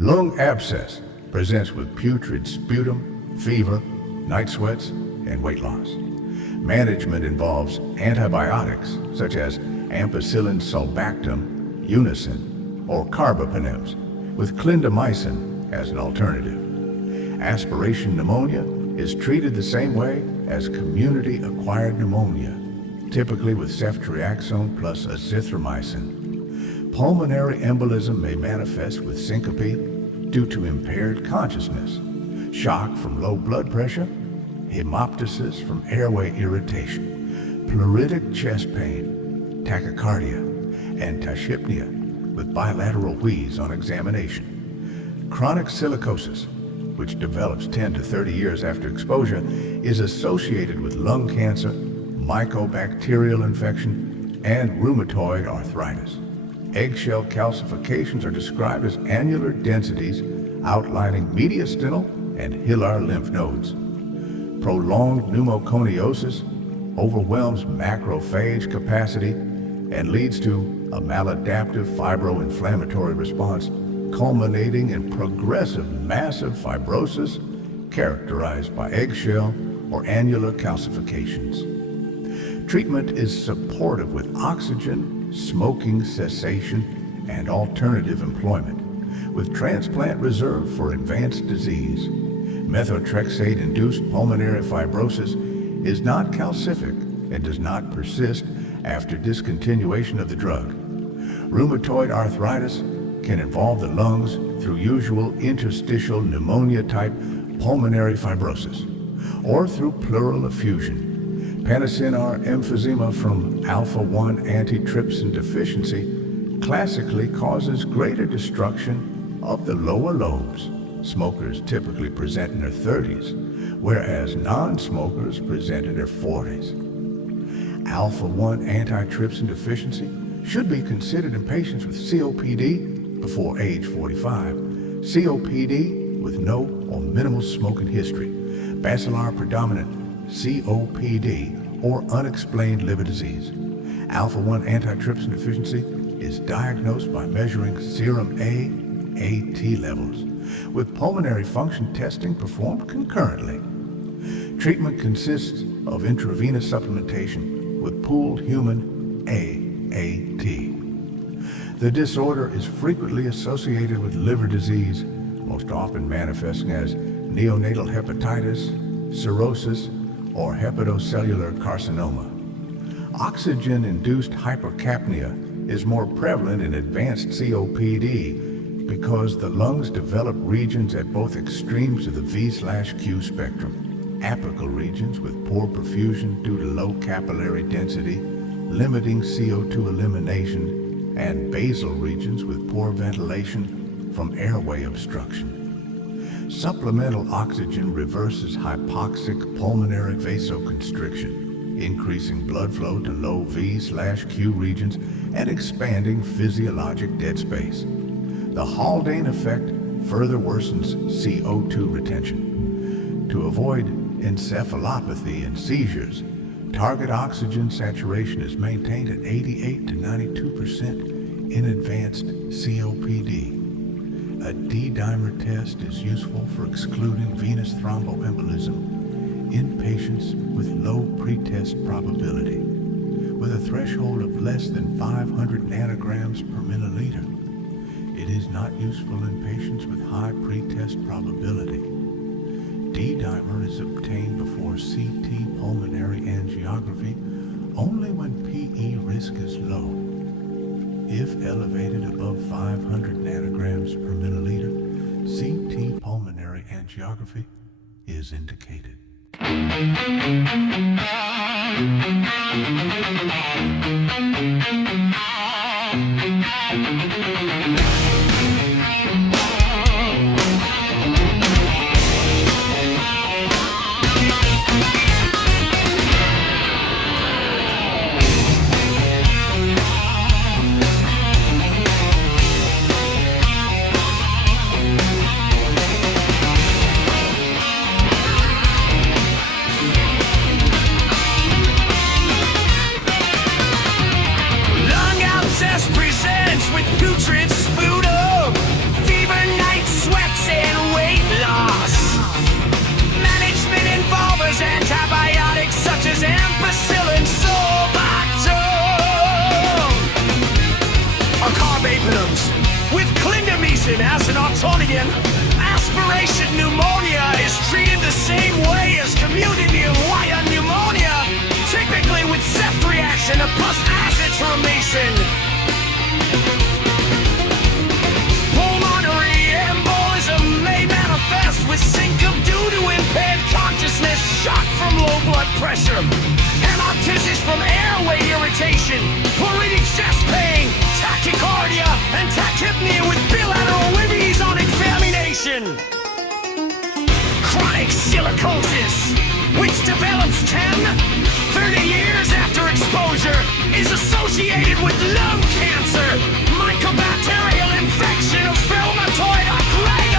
Lung abscess presents with putrid sputum, fever, night sweats, and weight loss. Management involves antibiotics such as ampicillin sulbactam, Unison, or carbapenems, with clindamycin as an alternative. Aspiration pneumonia is treated the same way as community-acquired pneumonia, typically with ceftriaxone plus azithromycin. Pulmonary embolism may manifest with syncope due to impaired consciousness, shock from low blood pressure, hemoptysis from airway irritation, pleuritic chest pain, tachycardia, and tachypnea with bilateral wheeze on examination. Chronic silicosis, which develops 10 to 30 years after exposure, is associated with lung cancer, mycobacterial infection, and rheumatoid arthritis. Eggshell calcifications are described as annular densities outlining mediastinal and hilar lymph nodes. Prolonged pneumoconiosis overwhelms macrophage capacity and leads to a maladaptive fibroinflammatory response, culminating in progressive massive fibrosis characterized by eggshell or annular calcifications. Treatment is supportive with oxygen, smoking cessation, and alternative employment, with transplant reserved for advanced disease. Methotrexate-induced pulmonary fibrosis is not calcific and does not persist after discontinuation of the drug. Rheumatoid arthritis can involve the lungs through usual interstitial pneumonia-type pulmonary fibrosis, or through pleural effusion. Panicynar emphysema from alpha-1 antitrypsin deficiency classically causes greater destruction of the lower lobes. Smokers typically present in their 30s, whereas non-smokers present in their 40s. Alpha-1 antitrypsin deficiency should be considered in patients with COPD before age 45, COPD with no or minimal smoking history, bacillar predominant COPD, or unexplained liver disease. Alpha-1 antitrypsin deficiency is diagnosed by measuring serum AAT levels, with pulmonary function testing performed concurrently. Treatment consists of intravenous supplementation with pooled human AAT. The disorder is frequently associated with liver disease, most often manifesting as neonatal hepatitis, cirrhosis, or hepatocellular carcinoma. Oxygen-induced hypercapnia is more prevalent in advanced COPD because the lungs develop regions at both extremes of the V/Q spectrum, apical regions with poor perfusion due to low capillary density, limiting CO2 elimination, and basal regions with poor ventilation from airway obstruction. Supplemental oxygen reverses hypoxic pulmonary vasoconstriction, increasing blood flow to low V/Q regions and expanding physiologic dead space. The Haldane effect further worsens CO2 retention. To avoid encephalopathy and seizures, target oxygen saturation is maintained at 88 to 92% in advanced COPD. A D-dimer test is useful for excluding venous thromboembolism in patients with low pretest probability, with a threshold of less than 500 nanograms per milliliter. It is not useful in patients with high pretest probability. D-dimer is obtained before CT pulmonary angiography only when PE risk is low. If elevated above 500 nanograms per milliliter, CT pulmonary angiography is indicated. Presents with putrid sputum, an Octonian. Aspiration pneumonia is treated the same way as community-acquired pneumonia, typically with septic reaction plus azithromycin. Pulmonary embolism may manifest with syncope due to impaired consciousness, shock from low blood pressure, hemoptysis from airway irritation, pleuritic chest pain, tachycardia, and tachypnea with bilateral limbes on examination. Chronic silicosis, which develops 10-30 years after exposure, is associated with lung cancer, mycobacterial infection of rheumatoid arthritis.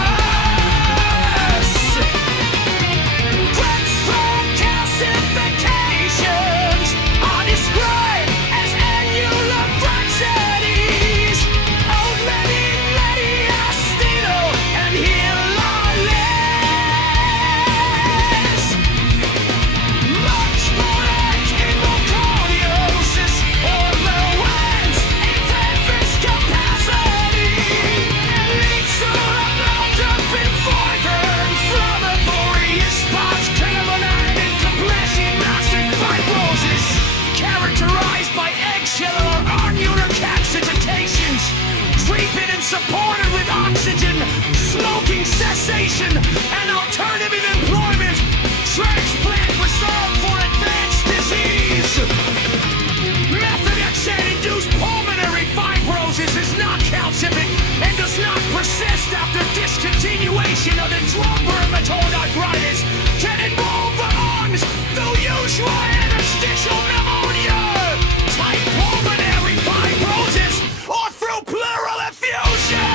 Breastbone calcifications are described as annular brachides, mediastinal and hilarless. Much more like endocarditis or Lewin's infectious capacity. It leads to a buildup in further inflammatory spots, carbonate completion, gastric fibrosis, characterized by eggshell or arnular calcifications, treatment and supported with oxygen, smoking cessation, and alternative employment, transplant reserved for advanced disease. Methotrexate-induced pulmonary fibrosis is not calcific and does not persist after discontinuation of the drug rheumatoid arthritis, can involve the lungs through usual interstitial pneumonia, tight pulmonary fibrosis, or through pleural effusion.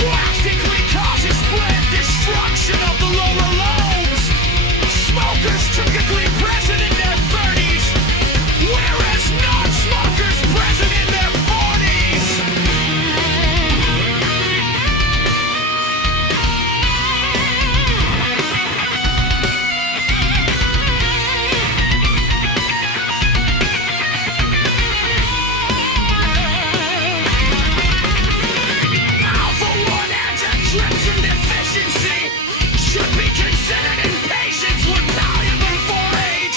Drastically causes split destruction of the lower lobes. Smokers typically present in their 30s, whereas non-smokers present in their 40s. Alpha-1 antitrypsin deficiency should be considered in patients with valuable age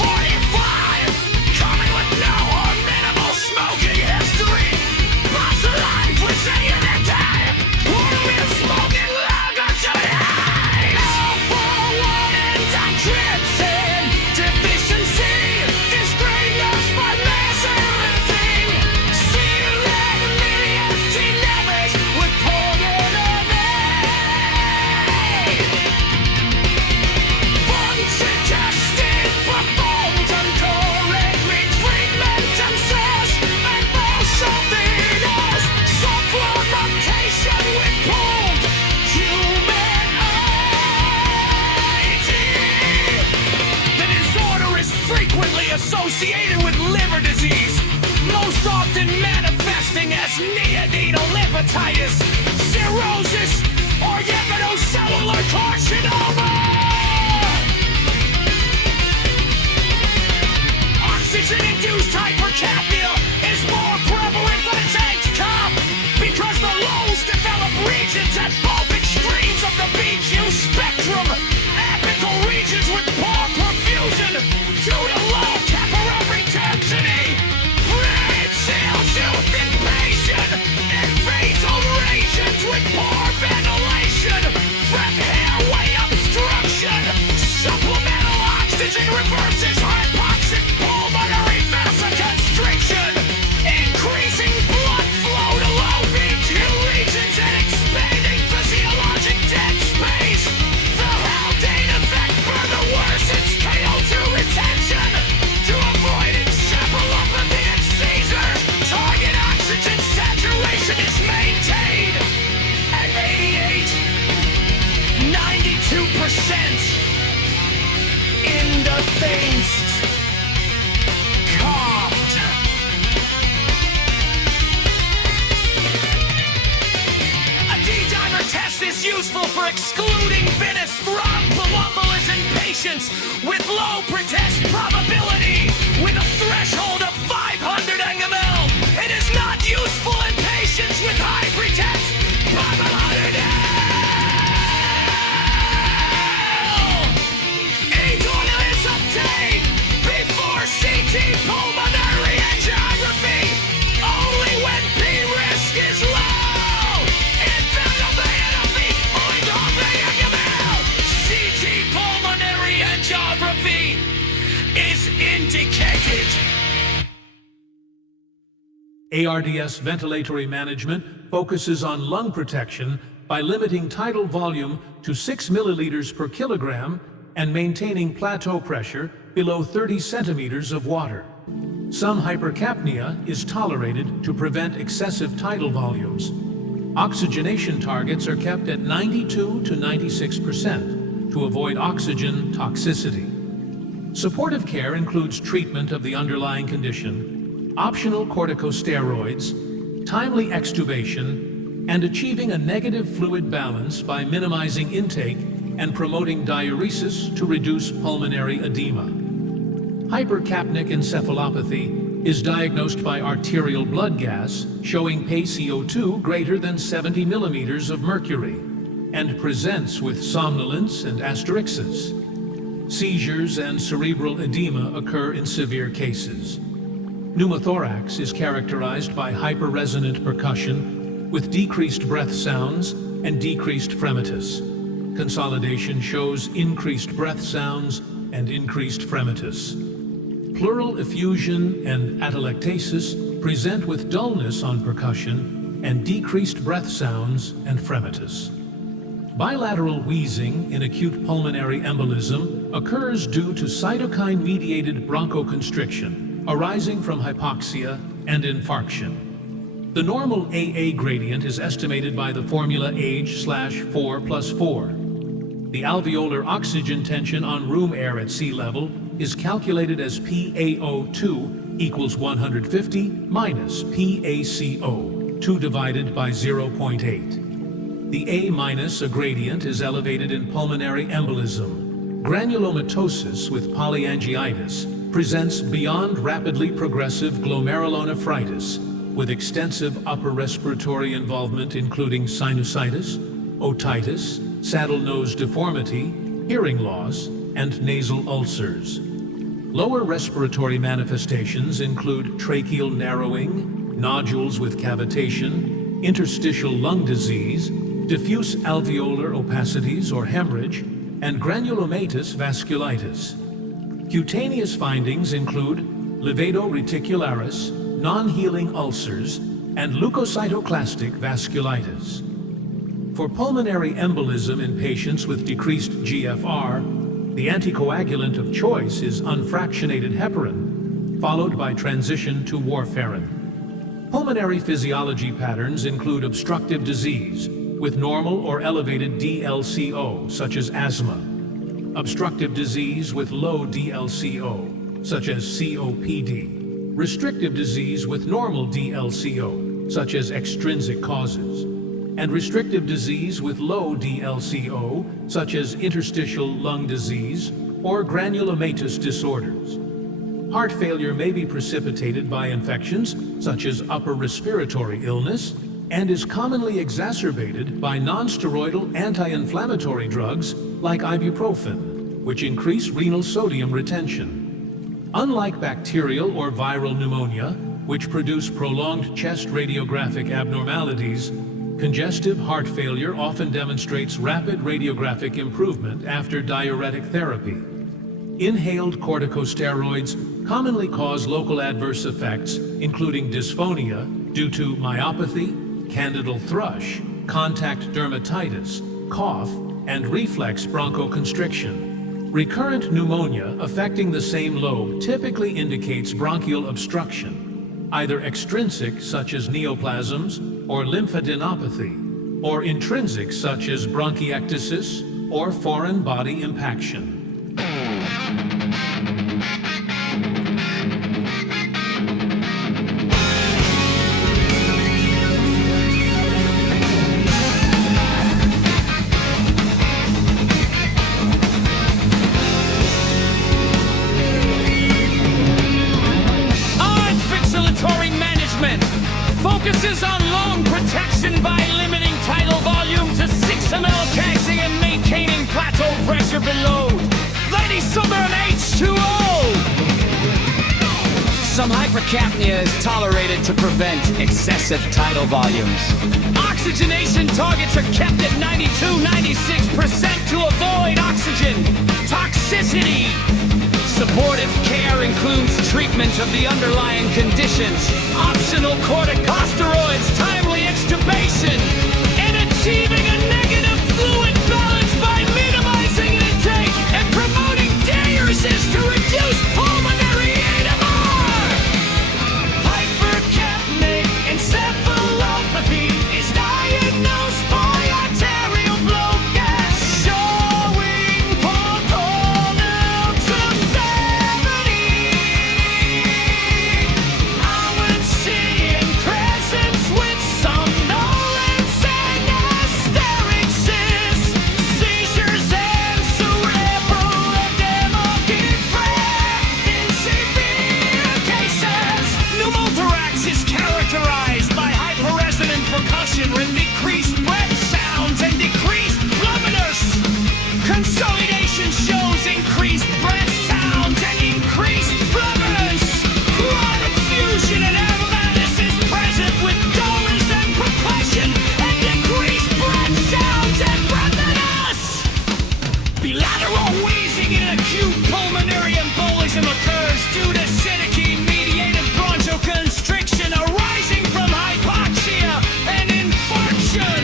45, coming with no or minimal smoking history, baseline precisionity, or with smoking longer to age. Alpha-1 antitrypsin deficiency is diagnosed by measuring serum mediation levels with pulmonary function testing performed concurrently treatment and says and most of it is supplementation with pooled human IT. The disorder is frequently associated with liver disease, most often manifesting as neonatal hepatitis, cirrhosis, or hepatocellular carcinoma. Oxygen-induced hypercapnia is more prevalent than AnKaraokAI because the lungs develop regions at both extremes of the BQ spectrum, apical regions with poor perfusion due to low capillary density, red cell inflammation, and fatal regions with poor ventilation from airway obstruction. Supplemental oxygen reverses hypoxic pulmonary vasoconstriction. excluding venous thromboembolism patients with low pretest probability with a threshold of 500 ml. It is not useful in patients with high pretest probability. E-toil is obtained before CT pulmonary angiography only when P-risk is low. CT pulmonary angiography is indicated. ARDS ventilatory management focuses on lung protection by limiting tidal volume to 6 milliliters per kilogram and maintaining plateau pressure below 30 centimeters of water. Some hypercapnia is tolerated to prevent excessive tidal volumes. Oxygenation targets are kept at 92 to 96% to avoid oxygen toxicity. Supportive care includes treatment of the underlying condition, optional corticosteroids, timely extubation, and achieving a negative fluid balance by minimizing intake and promoting diuresis to reduce pulmonary edema. Hypercapnic encephalopathy is diagnosed by arterial blood gas showing PaCO2 greater than 70 millimeters of mercury and presents with somnolence and asterixis. Seizures and cerebral edema occur in severe cases. Pneumothorax is characterized by hyperresonant percussion with decreased breath sounds and decreased fremitus. Consolidation shows increased breath sounds and increased fremitus. Pleural effusion and atelectasis present with dullness on percussion and decreased breath sounds and fremitus. Bilateral wheezing in acute pulmonary embolism occurs due to cytokine-mediated bronchoconstriction arising from hypoxia and infarction. The normal AA gradient is estimated by the formula H/4+4. The alveolar oxygen tension on room air at sea level is calculated as PaO2 equals 150 minus PaCO, 2 divided by 0.8. The A- gradient is elevated in pulmonary embolism. Granulomatosis with polyangiitis presents beyond rapidly progressive glomerulonephritis with extensive upper respiratory involvement including sinusitis, otitis, saddle nose deformity, hearing loss, and nasal ulcers. Lower respiratory manifestations include tracheal narrowing, nodules with cavitation, interstitial lung disease, diffuse alveolar opacities or hemorrhage, and granulomatous vasculitis. Cutaneous findings include livedo reticularis, non-healing ulcers, and leukocytoclastic vasculitis. For pulmonary embolism in patients with decreased GFR, the anticoagulant of choice is unfractionated heparin, followed by transition to warfarin. Pulmonary physiology patterns include obstructive disease with normal or elevated DLCO, such as asthma, obstructive disease with low DLCO, such as COPD, restrictive disease with normal DLCO, such as extrinsic causes, and restrictive disease with low DLCO, such as interstitial lung disease or granulomatous disorders. Heart failure may be precipitated by infections, such as upper respiratory illness, and is commonly exacerbated by non-steroidal anti-inflammatory drugs like ibuprofen, which increase renal sodium retention. Unlike bacterial or viral pneumonia, which produce prolonged chest radiographic abnormalities, congestive heart failure often demonstrates rapid radiographic improvement after diuretic therapy. Inhaled corticosteroids commonly cause local adverse effects, including dysphonia due to myopathy, candidal thrush, contact dermatitis, cough, and reflex bronchoconstriction. Recurrent pneumonia affecting the same lobe typically indicates bronchial obstruction, either extrinsic such as neoplasms or lymphadenopathy, or intrinsic such as bronchiectasis or foreign body impaction. focuses on lung protection by limiting tidal volume to 6 ml casing and maintaining plateau pressure below. Ladies, Southern H2O! Some hypercapnia is tolerated to prevent excessive tidal volumes. Oxygenation targets are kept at 92-96% to avoid oxygen toxicity. Supportive care includes treatment of the underlying conditions, optional corticosteroids, timely extubation, and achieving a negative fluid balance by minimizing intake and promoting diuresis to reduce pulmonary AMR. Hypercapnic encephalopathy is diagnosed by arterial blow gas, showing pulmonal toxicity. I would see in presence with somnolence and hysteresis, seizures and cerebral edema in severe cases. Pneumothorax is characterized by hyperresonant percussion with decreased breath sounds and decreased luminous. Consolidation shows increased breath sounds and increased luminous. Chronic fusion and apparatus is present with dullness and percussion and decreased breath sounds and breathiness. Bilateral wheezing in acute pulmonary embolism occurs due to cytokine-mediated bronchoconstriction arising from hypoxia and infarction.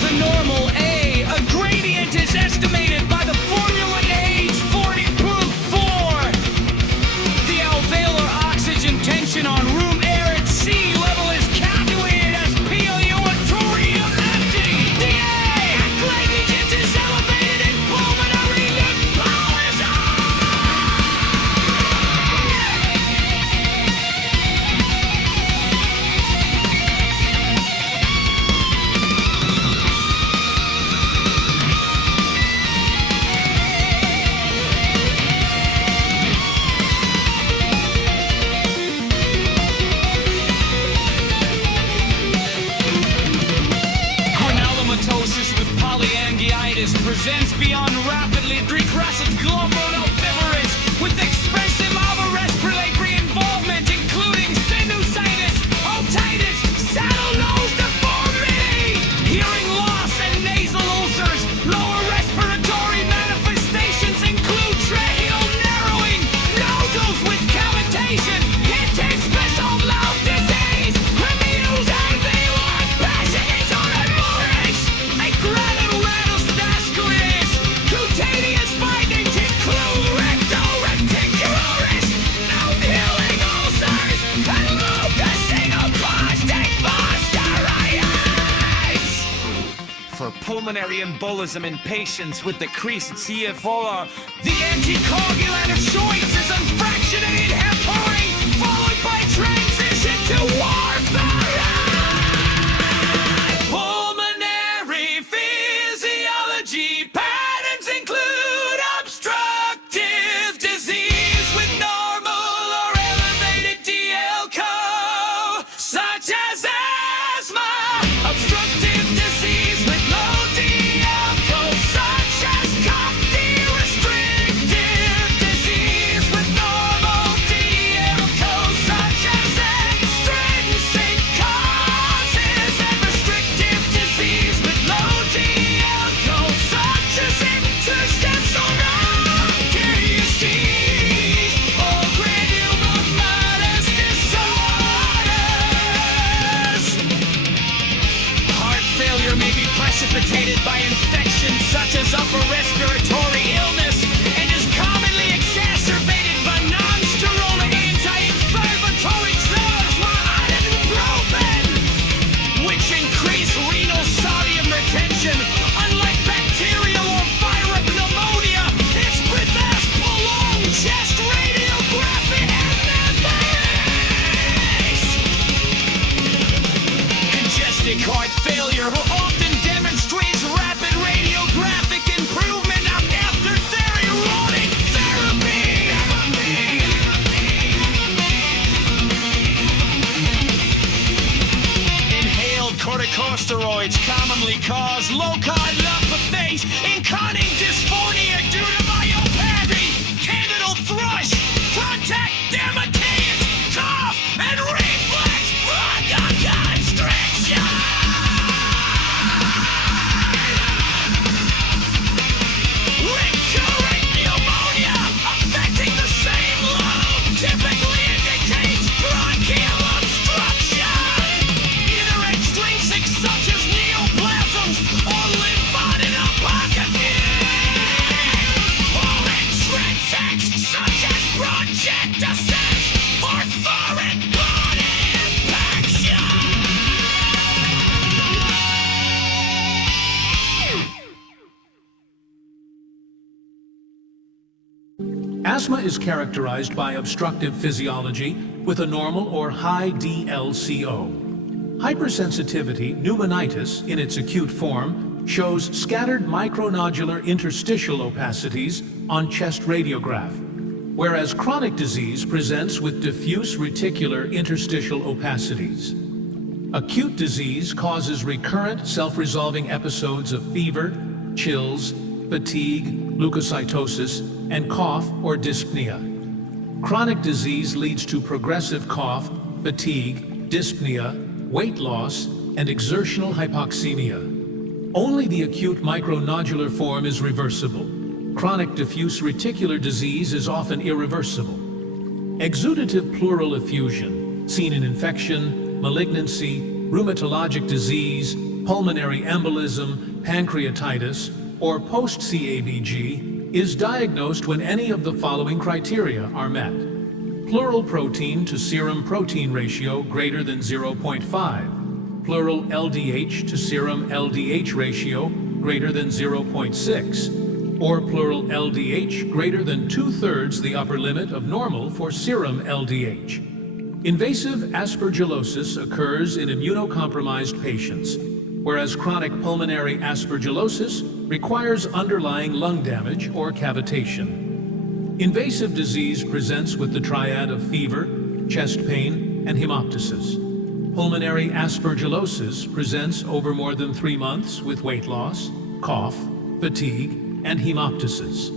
The normal A, a gradient is estimated by the formula H40.4. The alveolar oxygen tension on room air at sea level is calculated as PLU and thorium empty. The A gradient is elevated in pulmonary embolism. Cornelematosis with polyangiitis presents beyond rapidly decressant glomerulopulmonary with expensive alveolar-respiratory involvement, including sinusitis, otitis, saddle nose deformity, hearing loss, and nasal ulcers. Lower respiratory manifestations include tracheal narrowing, nodules with cavitation, interstitial lung disease, remedials alveolar passages or hemorrhage, a granularis vascularis, cutaneous findings include rectal reticularis, no healing ulcers, and lupusing aplastic vasculitis. For pulmonary embolism in patients with decreased CFR, the anticoagulant of choice is unfractionated heparin, followed by transition to warfarin. Pulmonary physiology patterns include obstructive disease with normal or elevated DL-CO, such as asthma. Obstructive disease with low DL-CO, such as restrictive disease with normal DL-CO, such as extrinsic causes, and restrictive disease with low DL-CO, such as interstitial lung disease or granulomatous disorders. Heart failure may be precipitated by infections such as upper respiratory illness and is commonly exacerbated by non-steroidal anti-inflammatory drugs like ibuprofen, which septic heart failure who often demonstrates rapid radiographic improvement after therapeutic therapy. Inhaled corticosteroids commonly cause leukoencephalopathy, incarnate dysphonia due to myopathy, candidal thrush, contact dermatitis, cough, and reflex bronchoconstriction. Recurrent pneumonia affecting the same lung typically indicates bronchial obstruction, either extrinsic such as neoplasms or lymphadenopathy, or intrinsic such as bronchiectasis or foreign body infection. Asthma is characterized by obstructive physiology with a normal or high DLCO. Hypersensitivity pneumonitis in its acute form shows scattered micronodular interstitial opacities on chest radiograph, whereas chronic disease presents with diffuse reticular interstitial opacities. Acute disease causes recurrent self-resolving episodes of fever, chills, fatigue, leukocytosis, and cough or dyspnea. Chronic disease leads to progressive cough, fatigue, dyspnea, weight loss, and exertional hypoxemia. Only the acute micronodular form is reversible. Chronic diffuse reticular disease is often irreversible. Exudative pleural effusion, seen in infection, malignancy, rheumatologic disease, pulmonary embolism, pancreatitis, or post-CABG, is diagnosed when any of the following criteria are met. Pleural protein to serum protein ratio greater than 0.5. Pleural LDH to serum LDH ratio greater than 0.6. Or pleural LDH greater than 2/3 the upper limit of normal for serum LDH. Invasive aspergillosis occurs in immunocompromised patients, whereas chronic pulmonary aspergillosis requires underlying lung damage or cavitation. Invasive disease presents with the triad of fever, chest pain, and hemoptysis. Pulmonary aspergillosis presents over more than 3 months with weight loss, cough, fatigue, and hemoptysis.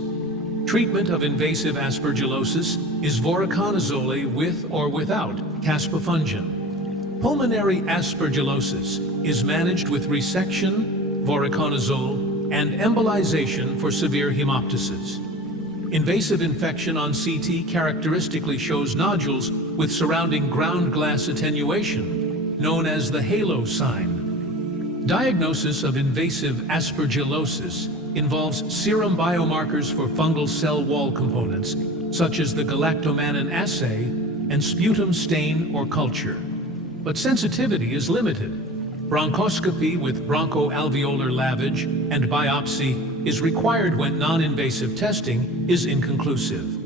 Treatment of invasive aspergillosis is voriconazole with or without caspofungin. Pulmonary aspergillosis is managed with resection, voriconazole, and embolization for severe hemoptysis. Invasive infection on CT characteristically shows nodules with surrounding ground glass attenuation, known as the halo sign. Diagnosis of invasive aspergillosis involves serum biomarkers for fungal cell wall components, such as the galactomannan assay and sputum stain or culture. But sensitivity is limited. Bronchoscopy with bronchoalveolar lavage and biopsy is required when non-invasive testing is inconclusive.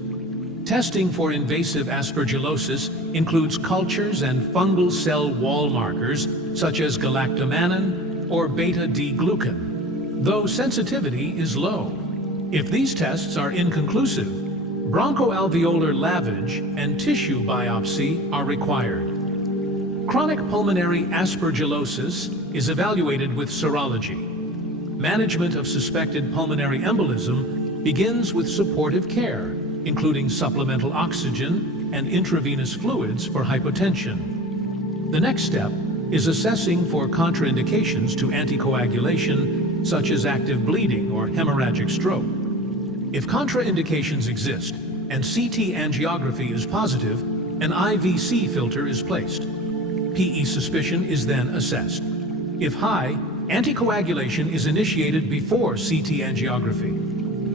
Testing for invasive aspergillosis includes cultures and fungal cell wall markers such as galactomannan or beta-D-glucan, though sensitivity is low. If these tests are inconclusive, bronchoalveolar lavage and tissue biopsy are required. Chronic pulmonary aspergillosis is evaluated with serology. Management of suspected pulmonary embolism begins with supportive care, including supplemental oxygen and intravenous fluids for hypotension. The next step is assessing for contraindications to anticoagulation, such as active bleeding or hemorrhagic stroke. If contraindications exist and CT angiography is positive, an IVC filter is placed. PE suspicion is then assessed. If high, anticoagulation is initiated before CT angiography.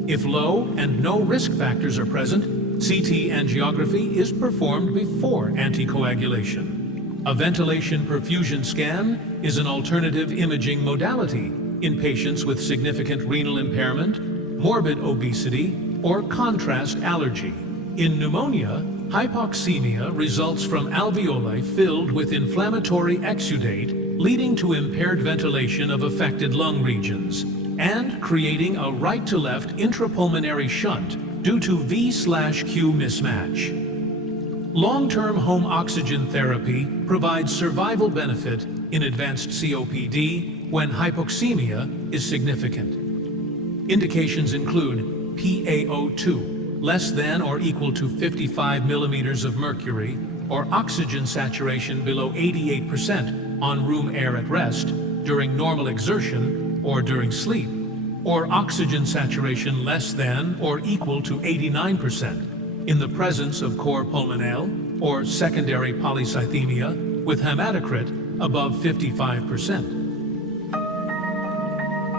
If low and no risk factors are present, CT angiography is performed before anticoagulation. A ventilation perfusion scan is an alternative imaging modality in patients with significant renal impairment, morbid obesity, or contrast allergy. In pneumonia, hypoxemia results from alveoli filled with inflammatory exudate leading to impaired ventilation of affected lung regions, and creating a right-to-left intrapulmonary shunt due to V/Q mismatch. Long-term home oxygen therapy provides survival benefit in advanced COPD when hypoxemia is significant. Indications include PaO2, less than or equal to 55 millimeters of mercury, or oxygen saturation below 88% on room air at rest, during normal exertion, or during sleep, or oxygen saturation less than or equal to 89% in the presence of cor pulmonale or secondary polycythemia with hematocrit above 55%.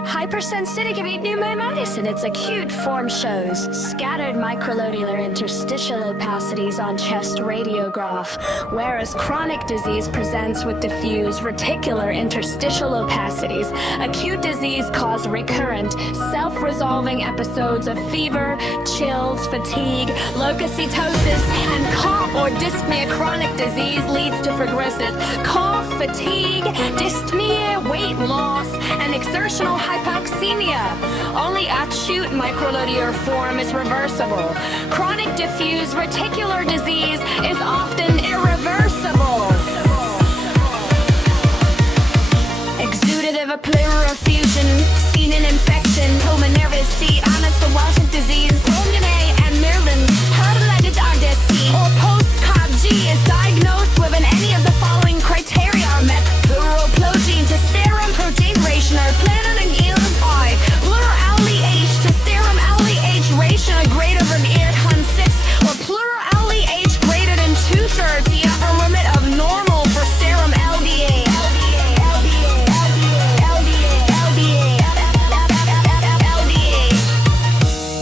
Hypersensitivity pneumonitis in its acute form shows scattered microlobular interstitial opacities on chest radiograph, whereas chronic disease presents with diffuse reticular interstitial opacities. Acute disease causes recurrent, self-resolving episodes of fever, chills, fatigue, leukocytosis, and cough or dyspnea. Chronic disease leads to progressive cough, fatigue, dyspnea, weight loss, and exertional hypoxemia. Only acute microlobular form is reversible. Chronic diffuse reticular disease is often irreversible. Exudative pleural effusion, seen in infection, pulmonary C, honest to Washington disease, pulmonary and Maryland, heart-related RDC, or post-COG is diagnosed with any of the following criteria are met. Pleural protein to serum protein ratio, planet and I. Pleural LDH to serum LDH ratio greater than 806, or pleural LDH greater than 2/3 the upper limit of normal for serum LDH.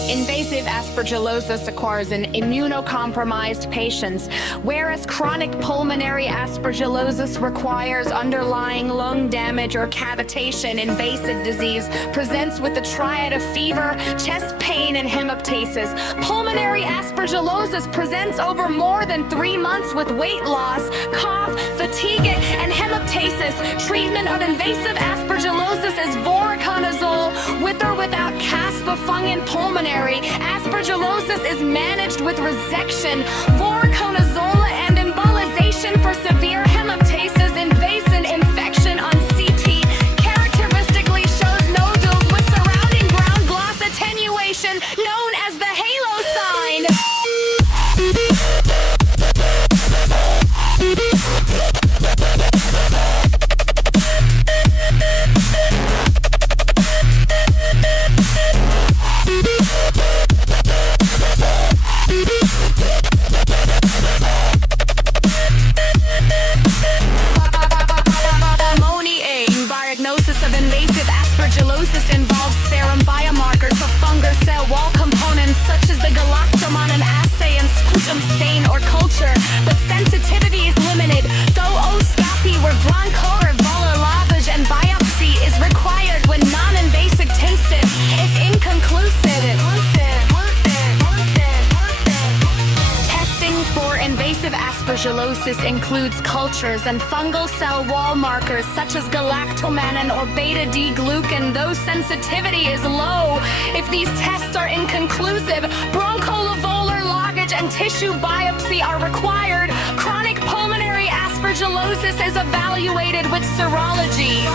Invasive aspergillosis occurs in immunocompromised patients, whereas chronic pulmonary aspergillosis requires underlying lung damage or cavitation. Invasive disease presents with the triad of fever, chest pain, and hemoptysis. Pulmonary aspergillosis presents over more than 3 months with weight loss, cough, fatigue, and hemoptysis. Treatment of invasive aspergillosis is voriconazole with or without caspofungin. Pulmonary aspergillosis is managed with resection, voriconazole, and embolization for severe hemoptysis. Invasive infection on CT characteristically shows nodules with surrounding ground glass attenuation, known as the halo sign. Diagnosis of invasive aspergillosis involves serum biomarkers of fungal cell wall components such as the galactomannan assay and sputum stain or culture, but sensitivity is limited. Though with bronchoalveolar lavage and biopsy is required when non-invasive testing is inconclusive. Testing for invasive aspergillosis includes cultures and fungal cell wall markers such as galactomannan or beta-D-glucan, though sensitivity is low. If these tests are inconclusive, bronchoalveolar lavage and tissue biopsy are required. Chronic pulmonary aspergillosis is evaluated with serology.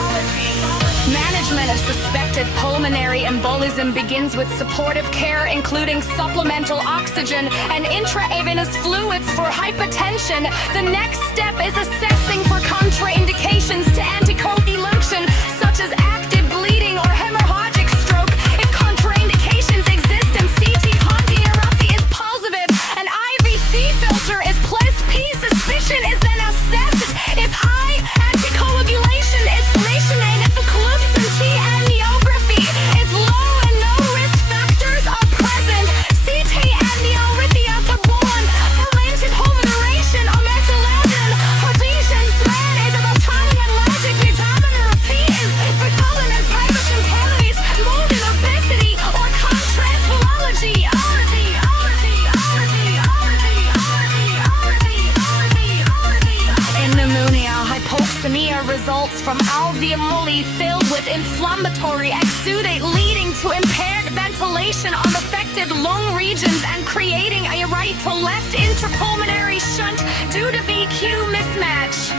Management of suspected pulmonary embolism begins with supportive care, including supplemental oxygen and intravenous fluids for hypertension. The next step is assessing for contraindications to anticoagulation, such as active bleeding or hemorrhagic stroke. If contraindications exist and CT ponderopathy is positive, an IVC filter is placed. P suspicion is then assessed. If I anticoagulation is stationary, if occlusion T angiography is low and no risk factors are present, CT angiorrhea to born, limited pulmonation or metallurgian, provision smear is of autonomy and logic determiner of P fully filled with inflammatory exudate, leading to impaired ventilation of affected lung regions and creating a right to left interpulmonary shunt due to VQ mismatch.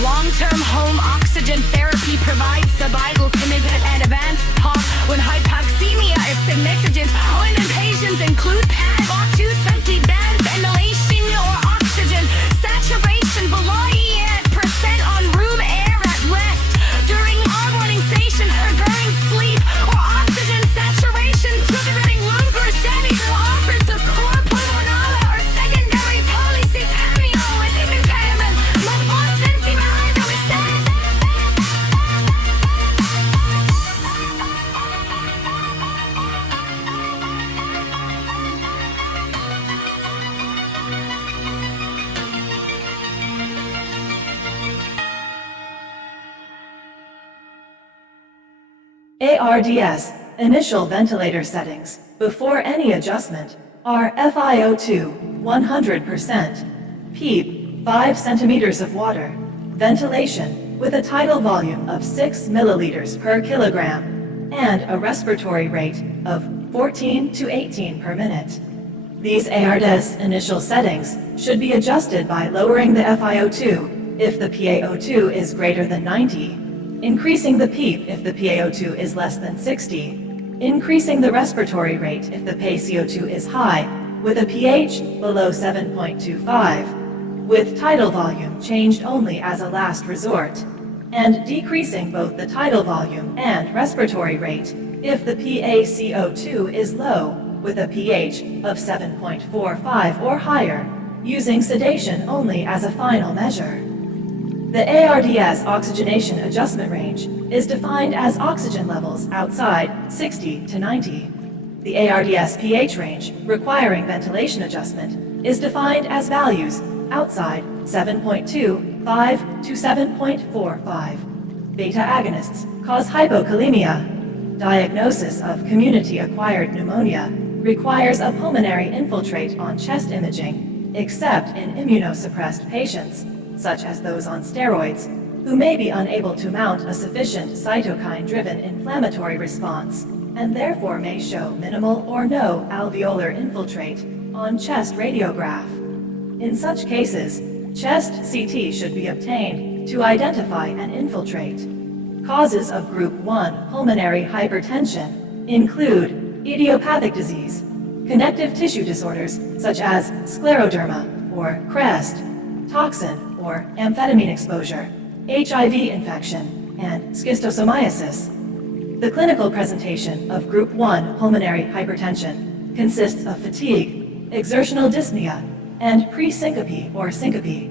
Long-term home oxygen therapy provides survival commitment and advanced POC when hypoxemia is significant. When patients include PAD or 220 band ventilation or oxygen saturation below 88% on room air at rest during harmonization or during sleep, or oxygen saturation triggering longer settings will offer the core pulmonale or secondary polycythemia with impairment. ARDS, initial ventilator settings, before any adjustment, are FiO2, 100%, PEEP, 5 centimeters of water, ventilation with a tidal volume of 6 milliliters per kilogram, and a respiratory rate of 14 to 18 per minute. These ARDS initial settings should be adjusted by lowering the FiO2 if the PaO2 is greater than 90, increasing the PEEP if the PaO2 is less than 60, increasing the respiratory rate if the PaCO2 is high, with a pH below 7.25, with tidal volume changed only as a last resort, and decreasing both the tidal volume and respiratory rate if the PaCO2 is low, with a pH of 7.45 or higher, using sedation only as a final measure. The ARDS oxygenation adjustment range is defined as oxygen levels outside 60 to 90. The ARDS pH range requiring ventilation adjustment is defined as values outside 7.25 to 7.45. Beta agonists cause hypokalemia. Diagnosis of community-acquired pneumonia requires a pulmonary infiltrate on chest imaging, except in immunosuppressed patients, such as those on steroids, who may be unable to mount a sufficient cytokine-driven inflammatory response, and therefore may show minimal or no alveolar infiltrate on chest radiograph. In such cases, chest CT should be obtained to identify an infiltrate. Causes of Group 1 pulmonary hypertension include idiopathic disease, connective tissue disorders such as scleroderma or CREST, toxin or amphetamine exposure, HIV infection, and schistosomiasis. The clinical presentation of Group 1 pulmonary hypertension consists of fatigue, exertional dyspnea, and pre-syncope or syncope.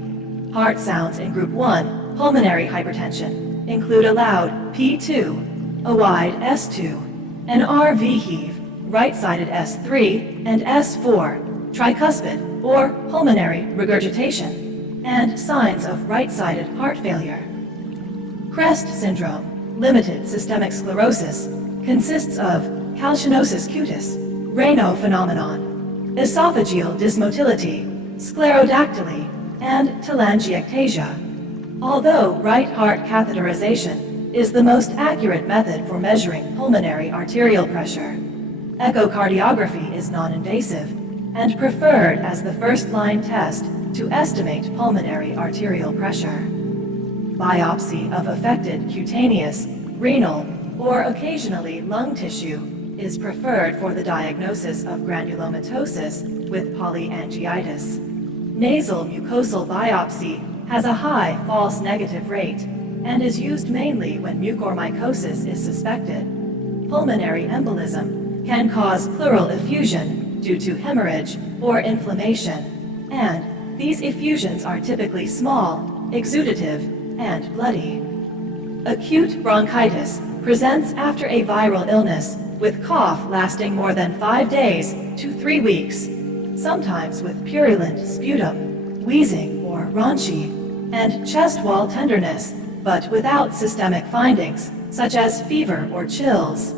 Heart sounds in Group 1 pulmonary hypertension include a loud P2, a wide S2, an RV heave, right-sided S3 and S4, tricuspid or pulmonary regurgitation, and signs of right-sided heart failure. CREST syndrome, limited systemic sclerosis, consists of calcinosis cutis, Raynaud phenomenon, esophageal dysmotility, sclerodactyly, and telangiectasia. Although right heart catheterization is the most accurate method for measuring pulmonary arterial pressure, echocardiography is non-invasive and preferred as the first-line test to estimate pulmonary arterial pressure. Biopsy of affected cutaneous, renal, or occasionally lung tissue is preferred for the diagnosis of granulomatosis with polyangiitis. Nasal mucosal biopsy has a high false negative rate and is used mainly when mucormycosis is suspected. Pulmonary embolism can cause pleural effusion due to hemorrhage or inflammation, and these effusions are typically small, exudative, and bloody. Acute bronchitis presents after a viral illness with cough lasting more than 5 days to 3 weeks, sometimes with purulent sputum, wheezing or raunchy, and chest wall tenderness, but without systemic findings, such as fever or chills.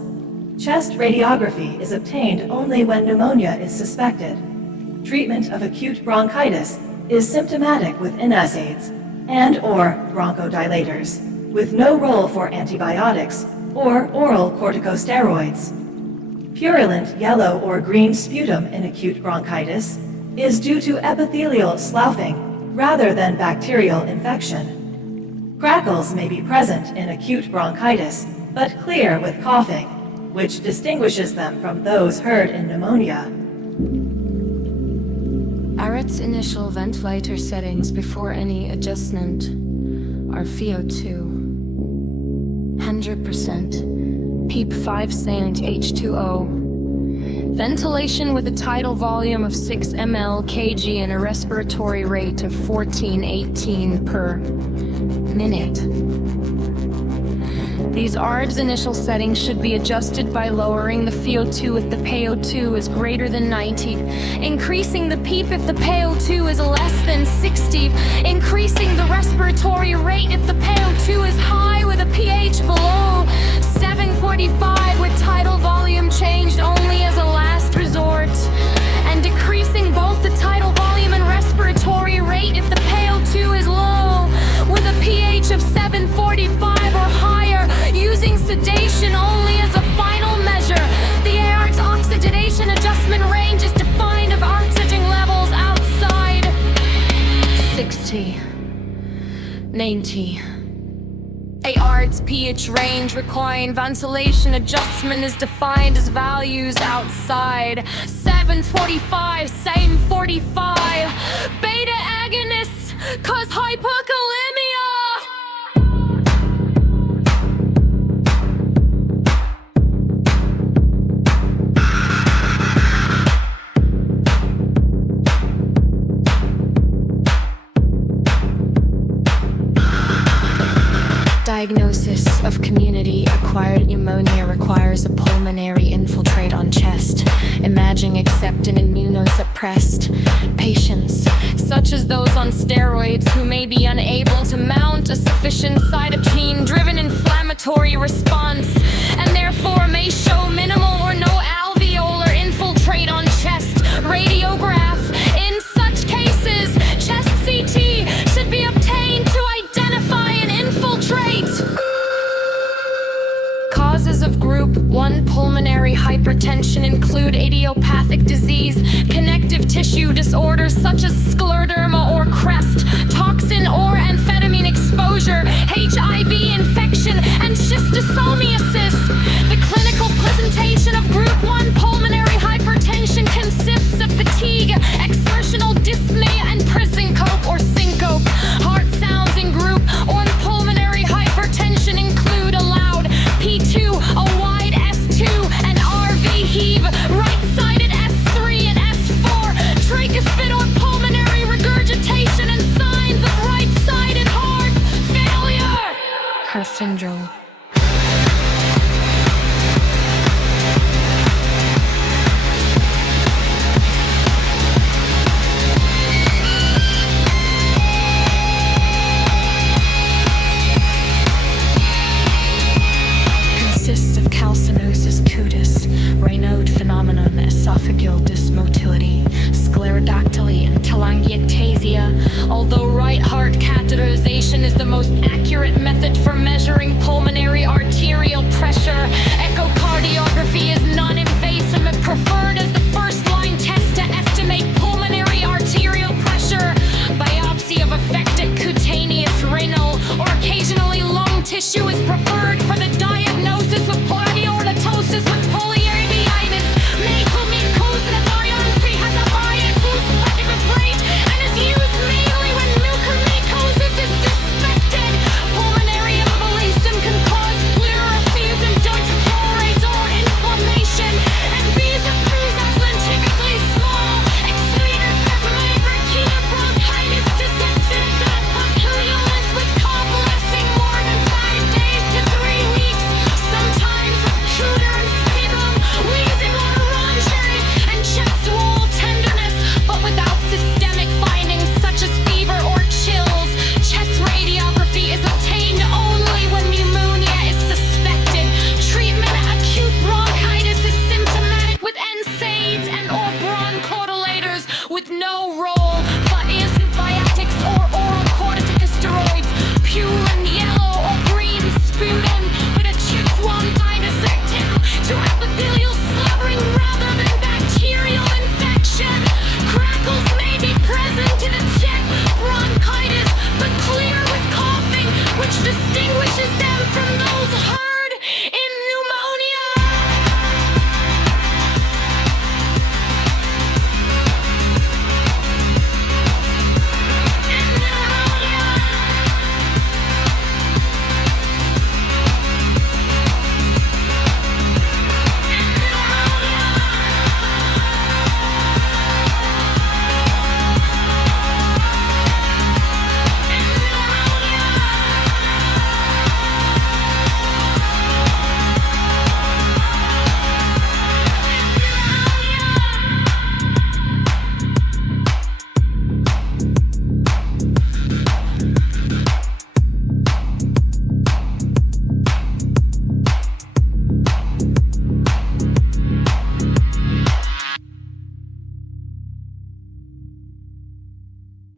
Chest radiography is obtained only when pneumonia is suspected. Treatment of acute bronchitis is symptomatic with NSAIDs and/or bronchodilators, with no role for antibiotics or oral corticosteroids. Purulent yellow or green sputum in acute bronchitis is due to epithelial sloughing rather than bacterial infection. Crackles may be present in acute bronchitis, but clear with coughing, which distinguishes them from those heard in pneumonia. ARET's initial ventilator settings before any adjustment are FiO2, 100%, PEEP 5 cent H2O, ventilation with a tidal volume of 6 ml kg and a respiratory rate of 14-18 per minute. These ARDS initial settings should be adjusted by lowering the FiO2 if the PaO2 is greater than 90, increasing the PEEP if the PaO2 is less than 60, increasing the respiratory rate if the PaO2 is high with a pH below 745 with tidal volume changed only as a last resort, and decreasing both the tidal volume and respiratory rate if the PaO2 is low with a pH of 745 or higher, using sedation only as a final measure. The ARDS oxygenation adjustment range is defined of oxygen levels outside 60, 90. ARDS pH range requiring ventilation adjustment is defined as values outside 745, same 45. Beta agonists cause hypokalemia. Diagnosis of community-acquired pneumonia requires a pulmonary infiltrate on chest. Imagine except in immunosuppressed patients, such as those on steroids who may be unable to mount a sufficient cytokine-driven inflammatory response, and therefore may show minimal or no alveolar infiltrate on chest radiograph. In such cases, chest CT should be obtained to identify an infiltrate. Causes of Group 1 pulmonary hypertension include idiopathic disease, connective tissue disorders such as scleroderma or CREST, toxin or amphetamine exposure, HIV infection, and schistosomiasis. The clinical presentation of Group 1 pulmonary hypertension consists of fatigue, exertional dyspnea, and presyncope or syncope. Heart sounds in Group 1 pulmonary hypertension include a loud P2, a wide S2, and RV heave, right-sided S3 and S4, tricuspid or pulmonary regurgitation, and signs of right-sided heart failure. Her syndrome. Calcinosis cutis, Raynaud phenomenon, esophageal dysmotility, sclerodactyly, and telangiectasia. Although right heart catheterization is the most accurate method for measuring pulmonary arterial pressure, echocardiography is non-invasive and preferred as the first-line test to estimate pulmonary arterial pressure. Biopsy of affected cutaneous, renal, or occasionally lung tissue is preferred for the diagnosis of aortosis with polyarteritis. Mucormycosis variantry has a biacoustic rate and is used mainly when mucormycosis is suspected. Pulmonary embolism can cause pleural effusion due to chlorate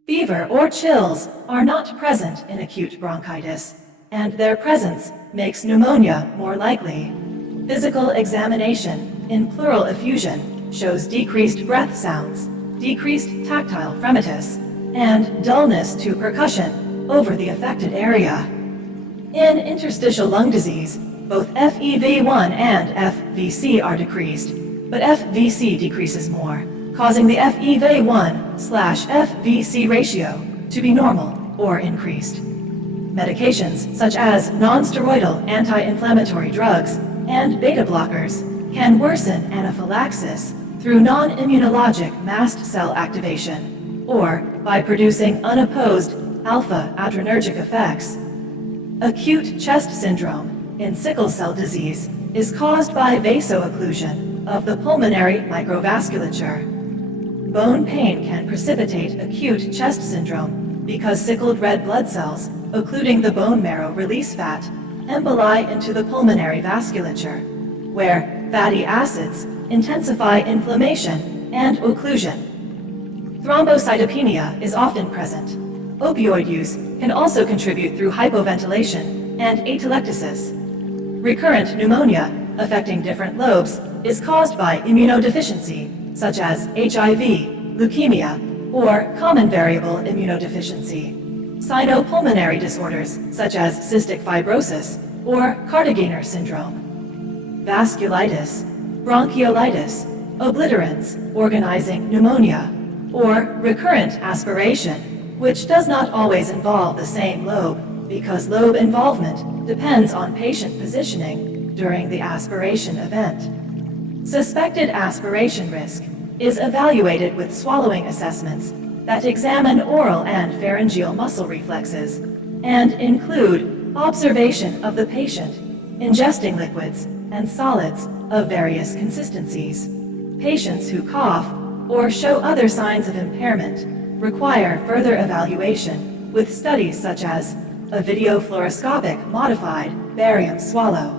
Fever or chills are not present in acute bronchitis, and their presence makes pneumonia more likely. Physical examination in pleural effusion shows decreased breath sounds, decreased tactile fremitus, and dullness to percussion over the affected area. In interstitial lung disease, both FEV1 and FVC are decreased, but FVC decreases more, causing the FEV1/FVC ratio to be normal or increased. Medications such as non-steroidal anti-inflammatory drugs and beta blockers can worsen anaphylaxis through non-immunologic mast cell activation, or by producing unopposed alpha-adrenergic effects. Acute chest syndrome in sickle cell disease is caused by vasoocclusion of the pulmonary microvasculature. Bone pain can precipitate acute chest syndrome because sickled red blood cells, occluding the bone marrow release fat, emboli into the pulmonary vasculature, where fatty acids intensify inflammation and occlusion. Thrombocytopenia is often present. Opioid use can also contribute through hypoventilation and atelectasis. Recurrent pneumonia, affecting different lobes, is caused by immunodeficiency, such as HIV, leukemia, or common variable immunodeficiency. Sinopulmonary disorders, such as cystic fibrosis or Cardiganer syndrome. Vasculitis, bronchiolitis, obliterans, organizing pneumonia, or recurrent aspiration, which does not always involve the same lobe because lobe involvement depends on patient positioning during the aspiration event. Suspected aspiration risk is evaluated with swallowing assessments that examine oral and pharyngeal muscle reflexes and include observation of the patient ingesting liquids and solids of various consistencies. Patients who cough or show other signs of impairment require further evaluation with studies such as a videofluoroscopic modified barium swallow.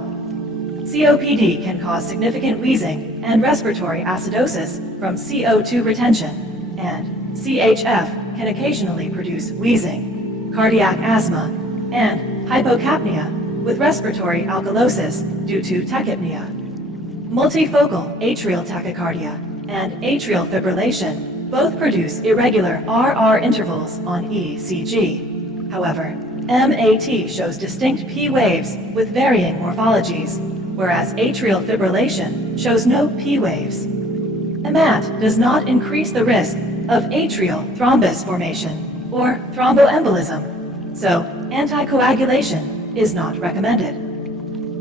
COPD can cause significant wheezing and respiratory acidosis from CO2 retention, and CHF can occasionally produce wheezing, cardiac asthma, and hypocapnia with respiratory alkalosis due to tachypnea. Multifocal atrial tachycardia and atrial fibrillation both produce irregular RR intervals on ECG. However, MAT shows distinct P waves with varying morphologies, whereas atrial fibrillation shows no P waves. MAT does not increase the risk of atrial thrombus formation or thromboembolism, so anticoagulation is not recommended.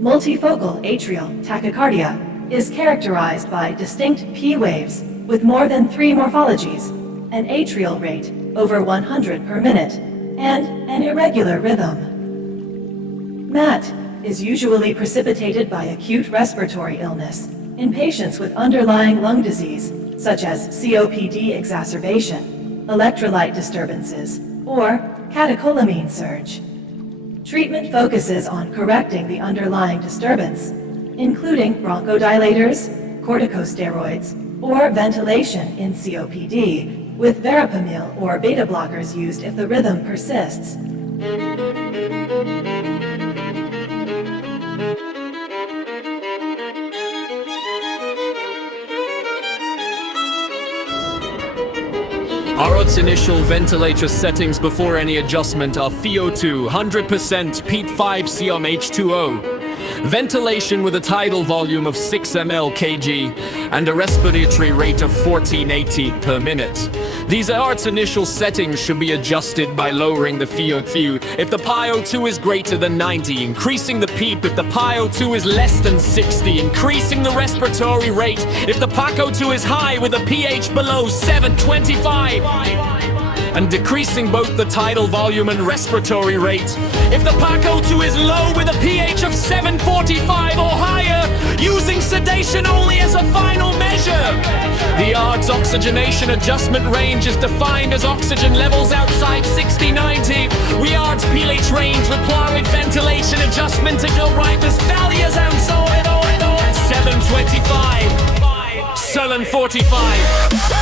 Multifocal atrial tachycardia is characterized by distinct P waves with more than 3 morphologies, an atrial rate over 100 per minute, and an irregular rhythm. MAT is usually precipitated by acute respiratory illness in patients with underlying lung disease, such as COPD exacerbation, electrolyte disturbances, or catecholamine surge. Treatment focuses on correcting the underlying disturbance, including bronchodilators, corticosteroids, or ventilation in COPD, with verapamil or beta blockers used if the rhythm persists. Our initial ventilator settings before any adjustment are VO2, 100% PEEP 5 COMH2O. Ventilation with a tidal volume of 6 ml kg and a respiratory rate of 1480 per minute. These ART's initial settings should be adjusted by lowering the VO2 if the PiO2 is greater than 90, increasing the PEEP if the PiO2 is less than 60, increasing the respiratory rate if the PaCO2 is high with a pH below 725, and decreasing both the tidal volume and respiratory rate if the PaCO2 is low with a pH of 745 or higher, using sedation only as a final measure. The ARDS oxygenation adjustment range is defined as oxygen levels outside 60-90. We ARDS pH range requiring ventilation adjustment to go right as values outside 725, sullen 45.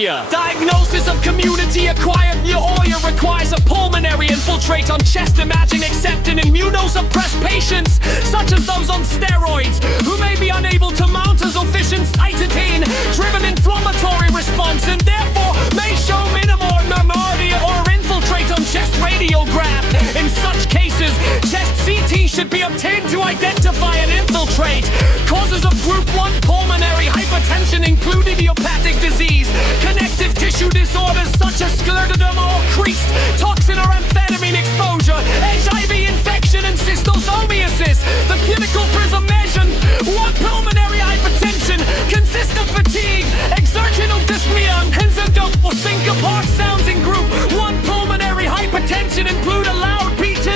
pneumonia. Diagnosis of community-acquired pneumonia requires a pulmonary infiltrate on chest imaging, except in immunosuppressed patients, such as those on steroids, who may be unable to mount a sufficient cytidine-driven inflammatory response, and therefore may show minimal pneumonia or infiltrate on chest radiograph. In such cases, chest CT should be obtained to identify an infiltrate. Causes of group 1 pulmonary hypertension include idiopathic disease, connective tissue disorders such as scleroderma or creased, toxin or amphetamine exposure, HIV infection, and cystosomiasis. The clinical presumption: 1 pulmonary hypertension consists of fatigue, exertional dyspnea, and or syncopart sounds. In group 1 pulmonary hypertension include a loud P2,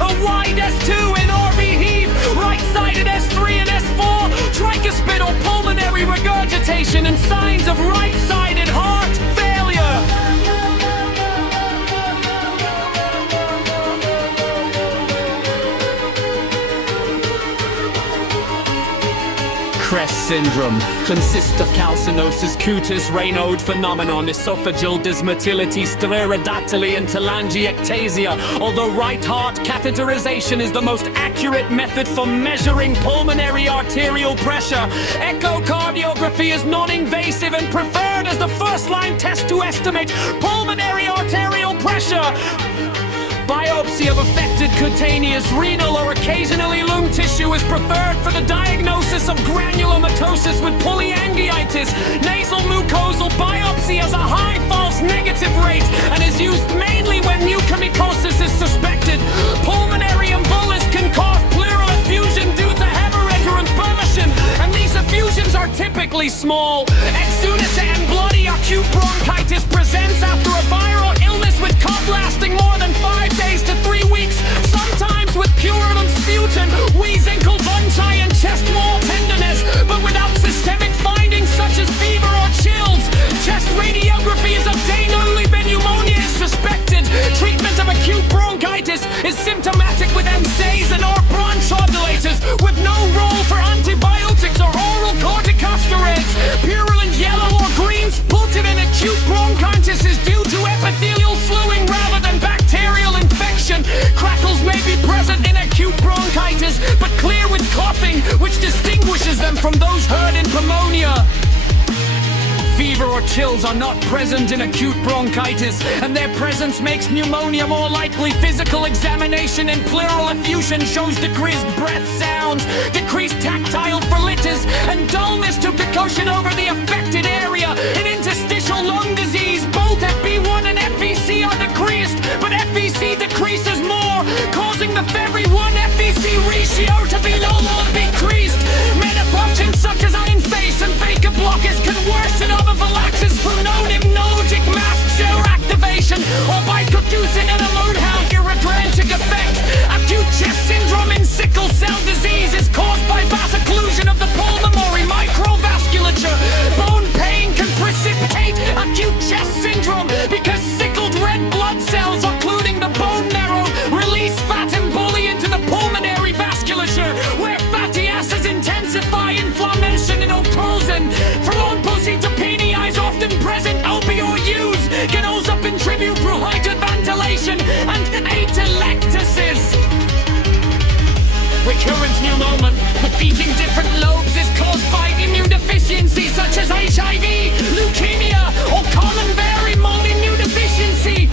a wide S2 in RV heave, right-sided S3 and S4, tricuspid or pulmonary regurgitation, and signs of right-sided heart failure. Crest syndrome consists of calcinosis, cutis, Raynaud phenomenon, esophageal dysmotility, sclerodactyly, and telangiectasia. Although right heart catheterization is the most accurate method for measuring pulmonary arterial pressure, echocardiography is non-invasive and preferred as the first-line test to estimate pulmonary arterial pressure. Biopsy of affected cutaneous, renal, or occasionally lung tissue is preferred for the diagnosis of granulomatosis with polyangiitis. Nasal mucosal biopsy has a high false negative rate and is used mainly when mucormycosis is suspected. Pulmonary embolus can cause pleural effusion due to hemorrhage or impulsion, and these effusions are typically small. Exudus and bloody acute bronchitis presents after a viral illness with cough lasting more than 5 days to 3 weeks, sometimes with purulent sputum, wheezing, convulsi, and chest wall tenderness, but without systemic findings such as fever or chills. Chest radiography is obtained only when pneumonia is suspected. Treatment of acute bronchitis is symptomatic with NSAIDs and or bronchodilators, with no role for antibiotics or oral corticosteroids. Purulent yellow or green sputum in acute bronchitis is due to epithelial slewing rather than bacterial infection. Crackles may be present in acute bronchitis, but clear with coughing, which distinguishes them from those heard in pneumonia. Fever or chills are not present in acute bronchitis, and their presence makes pneumonia more likely. Physical examination and pleural effusion shows decreased breath sounds, decreased tactile pruritus, and dullness to precaution over the affected area. In interstitial lung disease, both FB1 and FVC are decreased, but FVC decreases more, causing the FEV1 FVC ratio to be low or decreased. Metafunctions such as iron face and beta blockers can worsen anaphylaxis through non-hypnologic mast cell activation or by producing an alert irredragic effect. Acute chest syndrome in sickle cell disease is caused by vasocclusion of the pulmonary microvasculature. Bone pain can precipitate acute chest syndrome because sickled red blood cells, including the bone marrow, release fat and bully into the pulmonary vasculature, where fatty acids intensify inflammation and optosin. Thrombocytopenia is often present. Opioid use can also contribute through hyperventilation and atelectasis. Recurrent pneumonia with beating different lobes is caused by immune deficiency such as HIV, leukemia, or common variable immune deficiency.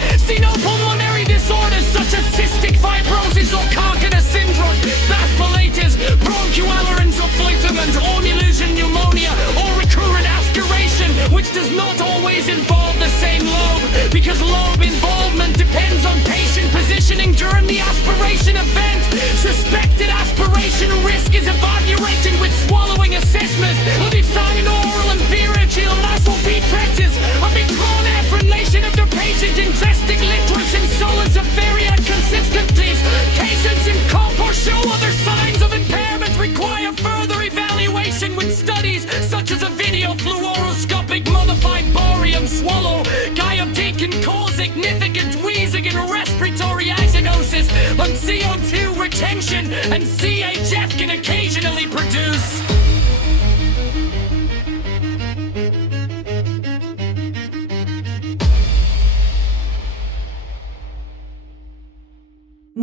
Pulmonary disorders such as cystic fibrosis or Carcina syndrome, vasculitis, bronchial insufflatum, or Melusian pneumonia, or recurrent aspiration, which does not always involve the same lobe, because lobe involvement depends on patient positioning during the aspiration event. Suspected aspiration risk is evaluated with swallowing assessments of its oral and pharyngeal nasal practice of its own affirmation of the patient ingesting literature and solids of varied consistencies. Patients in cough or show other signs of impairment require further evaluation with studies such as a video fluoroscopic modified barium swallow, guyotic and cause significant wheezing and respiratory acidosis on CO2 retention, and CHF can occasionally produce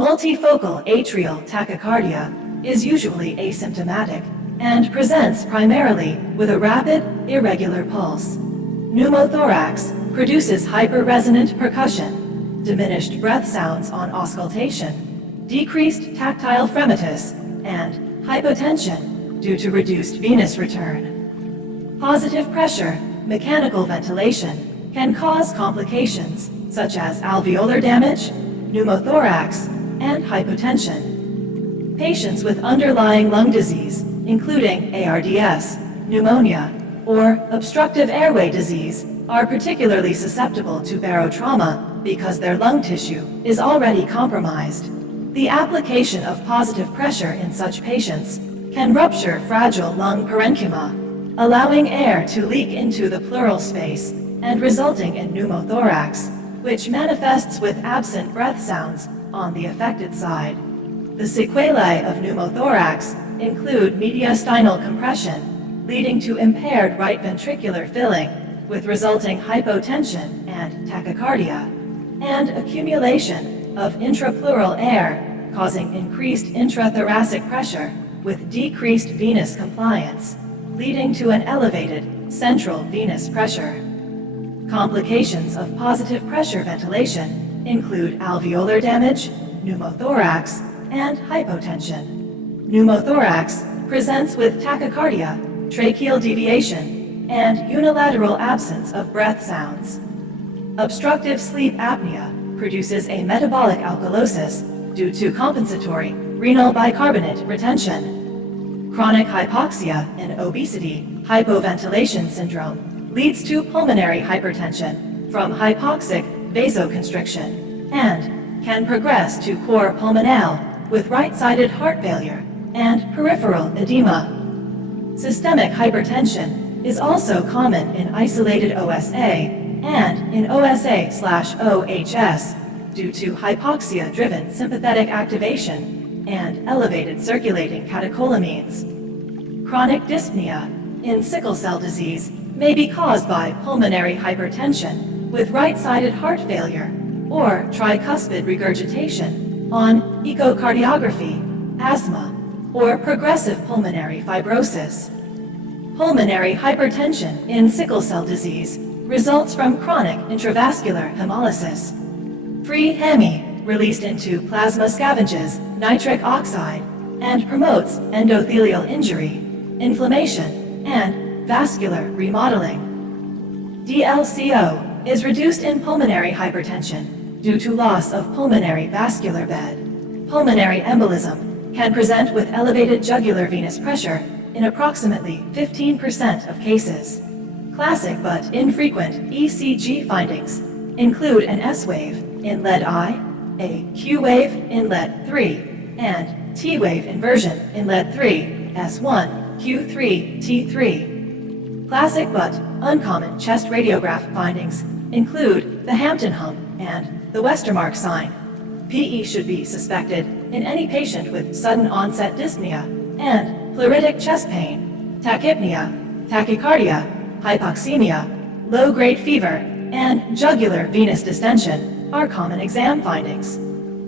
Multifocal atrial tachycardia is usually asymptomatic and presents primarily with a rapid, irregular pulse. Pneumothorax produces hyperresonant percussion, diminished breath sounds on auscultation, decreased tactile fremitus, and hypotension due to reduced venous return. Positive pressure, mechanical ventilation can cause complications such as alveolar damage, pneumothorax, and hypotension. Patients with underlying lung disease, including ARDS, pneumonia, or obstructive airway disease, are particularly susceptible to barotrauma because their lung tissue is already compromised. The application of positive pressure in such patients can rupture fragile lung parenchyma, allowing air to leak into the pleural space and resulting in pneumothorax, which manifests with absent breath sounds on the affected side. The sequelae of pneumothorax include mediastinal compression, leading to impaired right ventricular filling, with resulting hypotension and tachycardia, and accumulation of intrapleural air, causing increased intrathoracic pressure with decreased venous compliance, leading to an elevated central venous pressure. Complications of positive pressure ventilation include alveolar damage, pneumothorax, and hypotension. Pneumothorax presents with tachycardia, tracheal deviation, and unilateral absence of breath sounds. Obstructive sleep apnea produces a metabolic alkalosis due to compensatory renal bicarbonate retention. Chronic hypoxia and obesity hypoventilation syndrome leads to pulmonary hypertension from hypoxic vasoconstriction and can progress to cor pulmonale with right-sided heart failure and peripheral edema. Systemic hypertension is also common in isolated OSA and in OSA/OHS due to hypoxia-driven sympathetic activation and elevated circulating catecholamines. Chronic dyspnea in sickle cell disease may be caused by pulmonary hypertension with right-sided heart failure or tricuspid regurgitation on echocardiography, asthma, or progressive pulmonary fibrosis. Pulmonary hypertension in sickle cell disease results from chronic intravascular hemolysis. Free HAMI released into plasma scavenges nitric oxide and promotes endothelial injury, inflammation, and vascular remodeling. DLCO is reduced in pulmonary hypertension due to loss of pulmonary vascular bed. Pulmonary embolism can present with elevated jugular venous pressure in approximately 15% of cases. Classic but infrequent ECG findings include an S wave in lead I, a Q wave in lead 3, and T wave inversion in lead 3, S1, Q3, T3. Classic but uncommon chest radiograph findings include the Hampton hump and the Westermarck sign. PE should be suspected in any patient with sudden onset dyspnea and pleuritic chest pain, tachypnea, tachycardia, hypoxemia, low-grade fever, and jugular venous distension are common exam findings.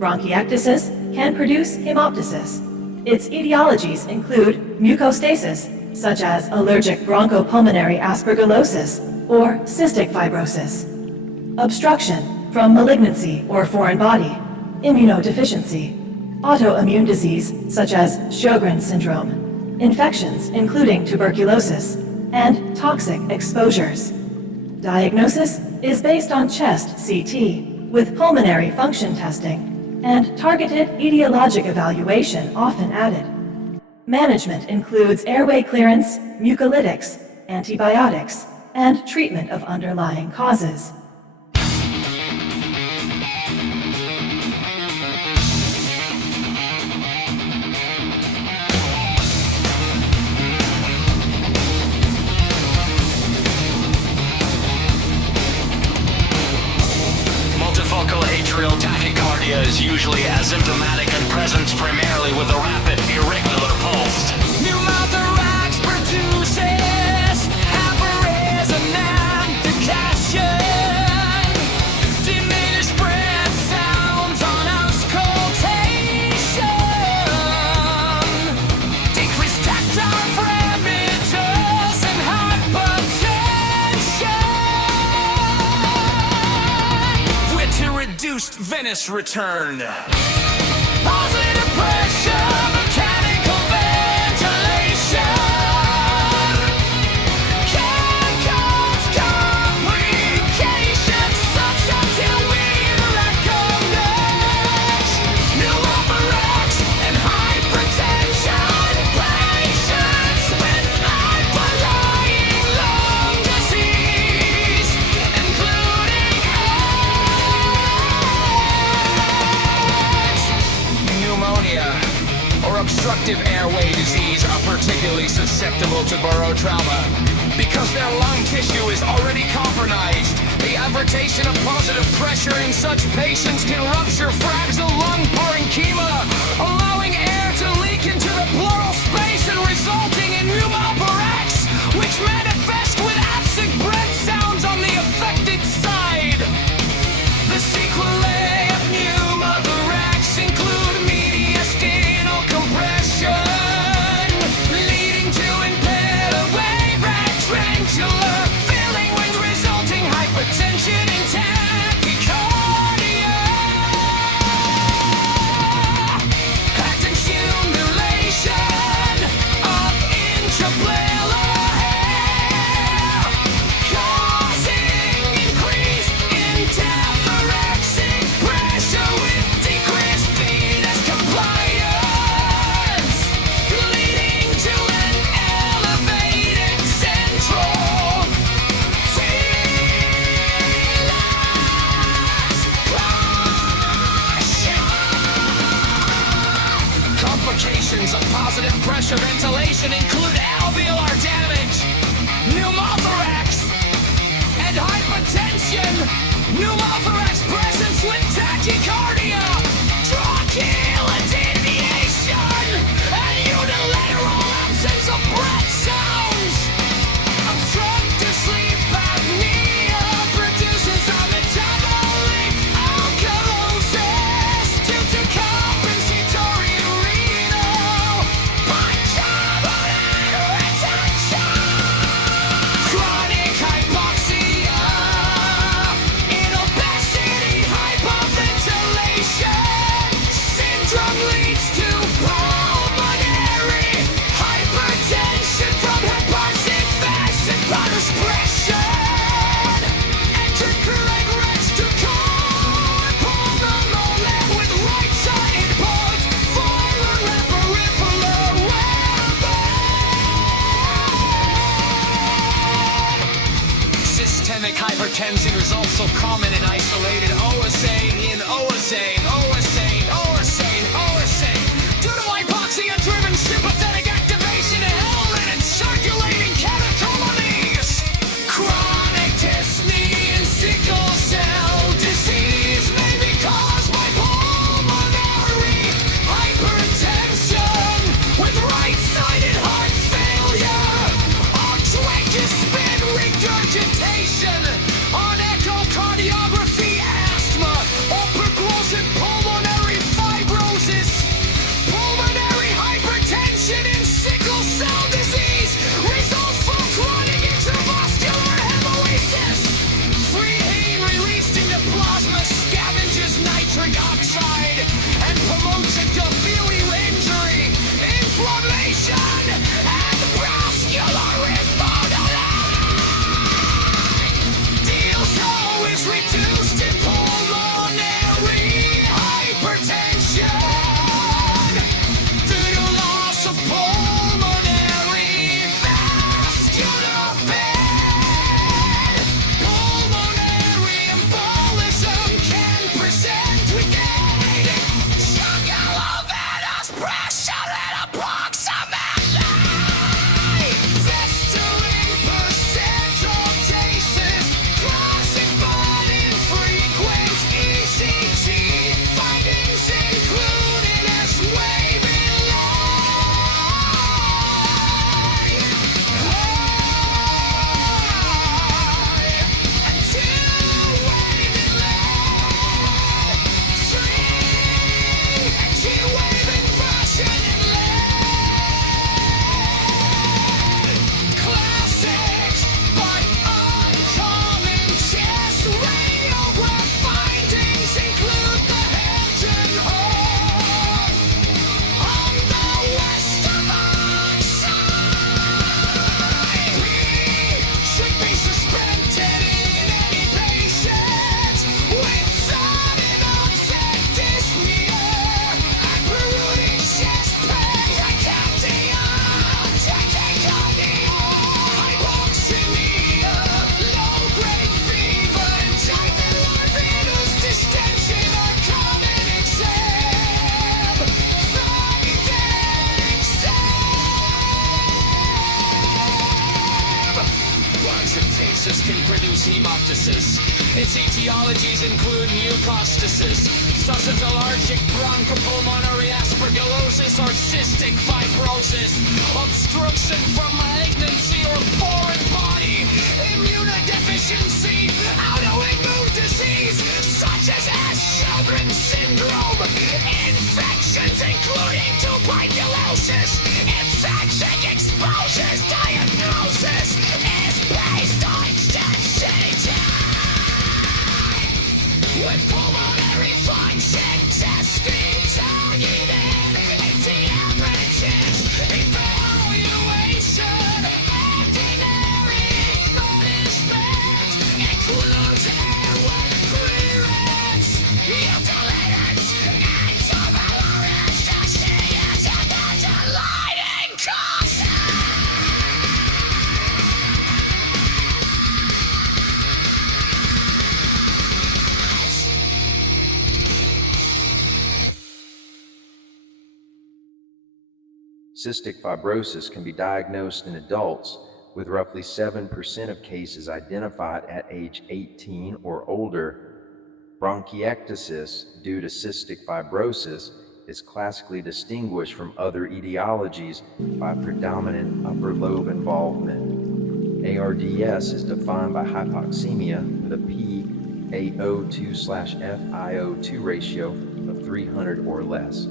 Bronchiectasis can produce hemoptysis. Its etiologies include mucostasis, such as allergic bronchopulmonary aspergillosis or cystic fibrosis, obstruction from malignancy or foreign body, immunodeficiency, autoimmune disease such as Sjogren's syndrome, infections including tuberculosis, and toxic exposures. Diagnosis is based on chest CT with pulmonary function testing and targeted etiologic evaluation often added. Management includes airway clearance, mucolytics, antibiotics, and treatment of underlying causes. Multifocal atrial tachycardia is usually asymptomatic and presents primarily with a rapid, irregular pulse. Pneumothorax produces hyperresonant percussion, diminished breath sounds on auscultation, sinus return. Positive pressure, mechanical ventilation can cause complications such as recognize pneumothorax and hypertension patients with underlying lung disease, including pneumonia or obstructive airway disease are particularly susceptible to barotrauma. Because their lung tissue is already compromised, the avertation of positive pressure in such patients can rupture fragile lung parenchyma, allowing air to leak into the pleural space and resulting in pneumothorax, which manifests with absent breath sounds on the affected side. The sequelae of pneumothorax include mediastinal compression, leading to impaired wave ventricular filling with resulting hypertension and tachycardia. Accumulation of intrapleural hair, causing increase in thoracic pressure with decreased venous compliance, leading to an elevated central venous pressure. Complications of positive pressure ventilation include alveolar damage, pneumothorax, and hypertension. Pneumothorax presence with tachycardia, trochanteric deviation, and unilateral absence of breath sounds. Obstructive sleep apnea produces a metabolic alkalosis due to compensatory renal bicarbonate retention. Chronic hypoxia in obesity bronchiectasis. Its etiologies include mucostasis, succinyllargic bronchopulmonary aspergillosis or cystic fibrosis, obstruction from malignancy or foreign body, immunodeficiency, autoimmune disease such as Sjogren's syndrome, infections including tuberculosis, infection exposures. Diagnosis is based on density with pulmonary function testing targeted anti-averages, evaluation, ordinary punishment, includes airway clearance, eucalyptus, and tolerance to see as a lighting cause. Cystic fibrosis can be diagnosed in adults, with roughly 7% of cases identified at age 18 or older. Bronchiectasis due to cystic fibrosis is classically distinguished from other etiologies by predominant upper lobe involvement. ARDS is defined by hypoxemia with a PaO2/FiO2 ratio of 300 or less.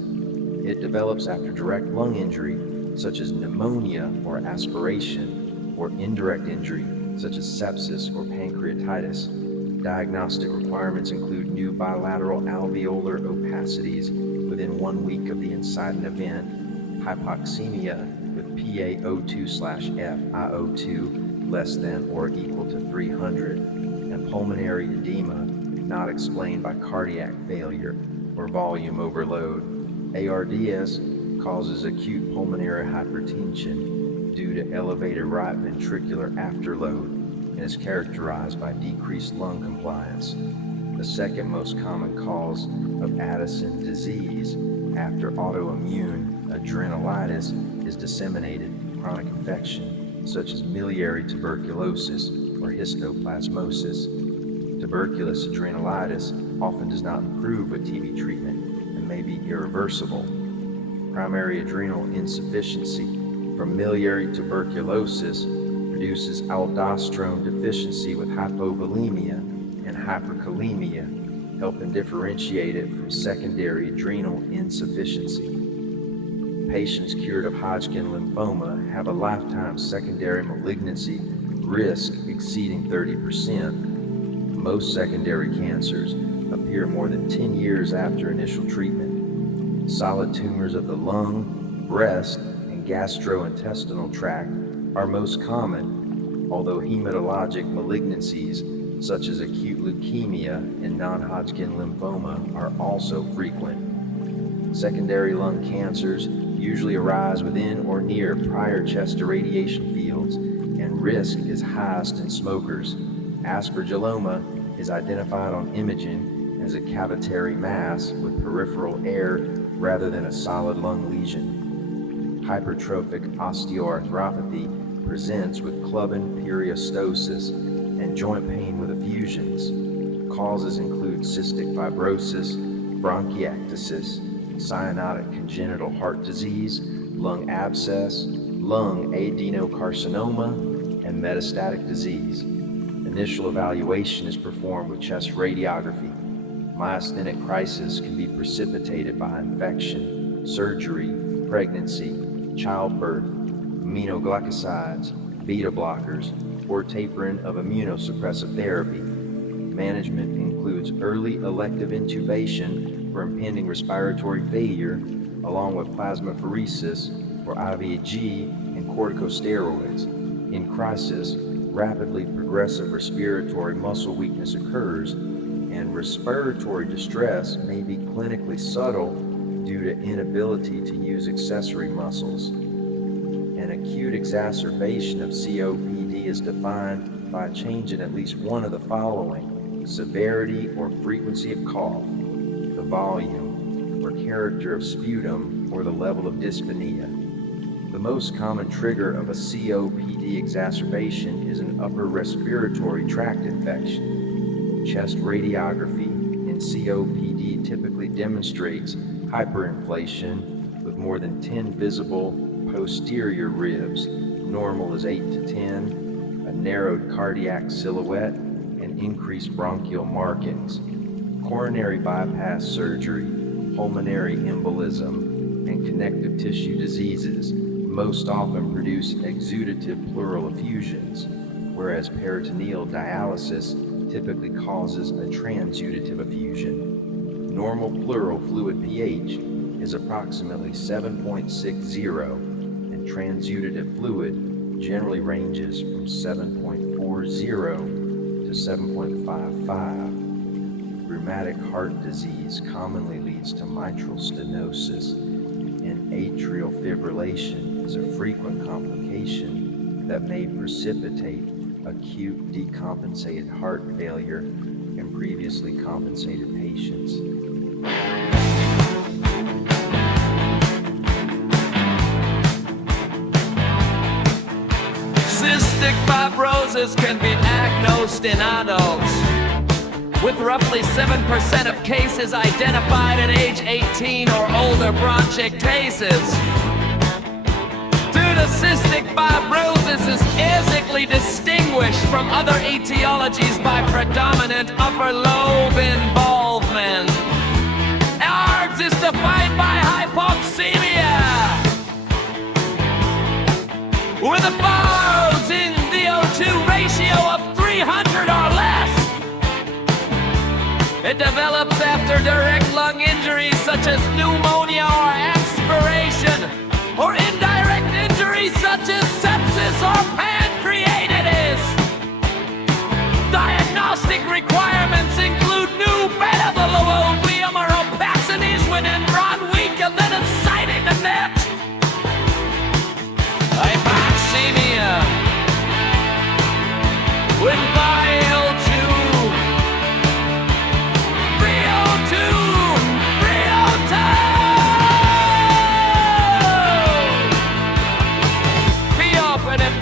It develops after direct lung injury, such as pneumonia or aspiration, or indirect injury, such as sepsis or pancreatitis. Diagnostic requirements include new bilateral alveolar opacities within 1 week of the incident event, hypoxemia with PaO2/FiO2 less than or equal to 300, and pulmonary edema not explained by cardiac failure or volume overload. ARDS causes acute pulmonary hypertension due to elevated right ventricular afterload and is characterized by decreased lung compliance. The second most common cause of Addison disease after autoimmune adrenalitis is disseminated chronic infection such as miliary tuberculosis or histoplasmosis. Tuberculous adrenalitis often does not improve with TB treatment and may be irreversible. Primary adrenal insufficiency from miliary tuberculosis produces aldosterone deficiency with hypovolemia and hyperkalemia, helping differentiate it from secondary adrenal insufficiency. Patients cured of Hodgkin lymphoma have a lifetime secondary malignancy risk exceeding 30%. Most secondary cancers appear more than 10 years after initial treatment. Solid tumors of the lung, breast, and gastrointestinal tract are most common, although hematologic malignancies such as acute leukemia and non-Hodgkin lymphoma are also frequent. Secondary lung cancers usually arise within or near prior chest irradiation fields, and risk is highest in smokers. Aspergilloma is identified on imaging as a cavitary mass with peripheral air rather than a solid lung lesion. Hypertrophic osteoarthropathy presents with clubin periostosis and joint pain with effusions. Causes include cystic fibrosis, bronchiectasis, cyanotic congenital heart disease, lung abscess, lung adenocarcinoma, and metastatic disease. Initial evaluation is performed with chest radiography. Myasthenic crisis can be precipitated by infection, surgery, pregnancy, childbirth, aminoglycosides, beta blockers, or tapering of immunosuppressive therapy. Management includes early elective intubation for impending respiratory failure, along with plasmapheresis or IVIG and corticosteroids. In crisis, rapidly progressive respiratory muscle weakness occurs, and respiratory distress may be clinically subtle due to inability to use accessory muscles. An acute exacerbation of COPD is defined by a change in at least one of the following: severity or frequency of cough, the volume or character of sputum, or the level of dyspnea. The most common trigger of a COPD exacerbation is an upper respiratory tract infection. Chest radiography in COPD typically demonstrates hyperinflation with more than 10 visible posterior ribs. Normal is 8 to 10, a narrowed cardiac silhouette, and increased bronchial markings. Coronary bypass surgery, pulmonary embolism, and connective tissue diseases most often produce exudative pleural effusions, whereas peritoneal dialysis typically causes a transudative effusion. Normal pleural fluid pH is approximately 7.60, and transudative fluid generally ranges from 7.40 to 7.55. Rheumatic heart disease commonly leads to mitral stenosis, and atrial fibrillation is a frequent complication that may precipitate acute decompensated heart failure in previously compensated patients. Cystic fibrosis can be diagnosed in adults, with roughly 7% of cases identified at age 18 or older bronchiectasis. Due to cystic fibrosis is ethically distinguished from other etiologies by predominant upper lobe involvement. ARDS is defined by hypoxemia, with a Bose in VO2 ratio of 300 or less. It develops after direct lung injuries such as pneumonia or aspiration, or indirect injuries such as sepsis or pancreatitis. Diagnostic requirements include new beta-bilirubin or opacities when Enron weak and then inciting the neck. Hypoxemia when VO2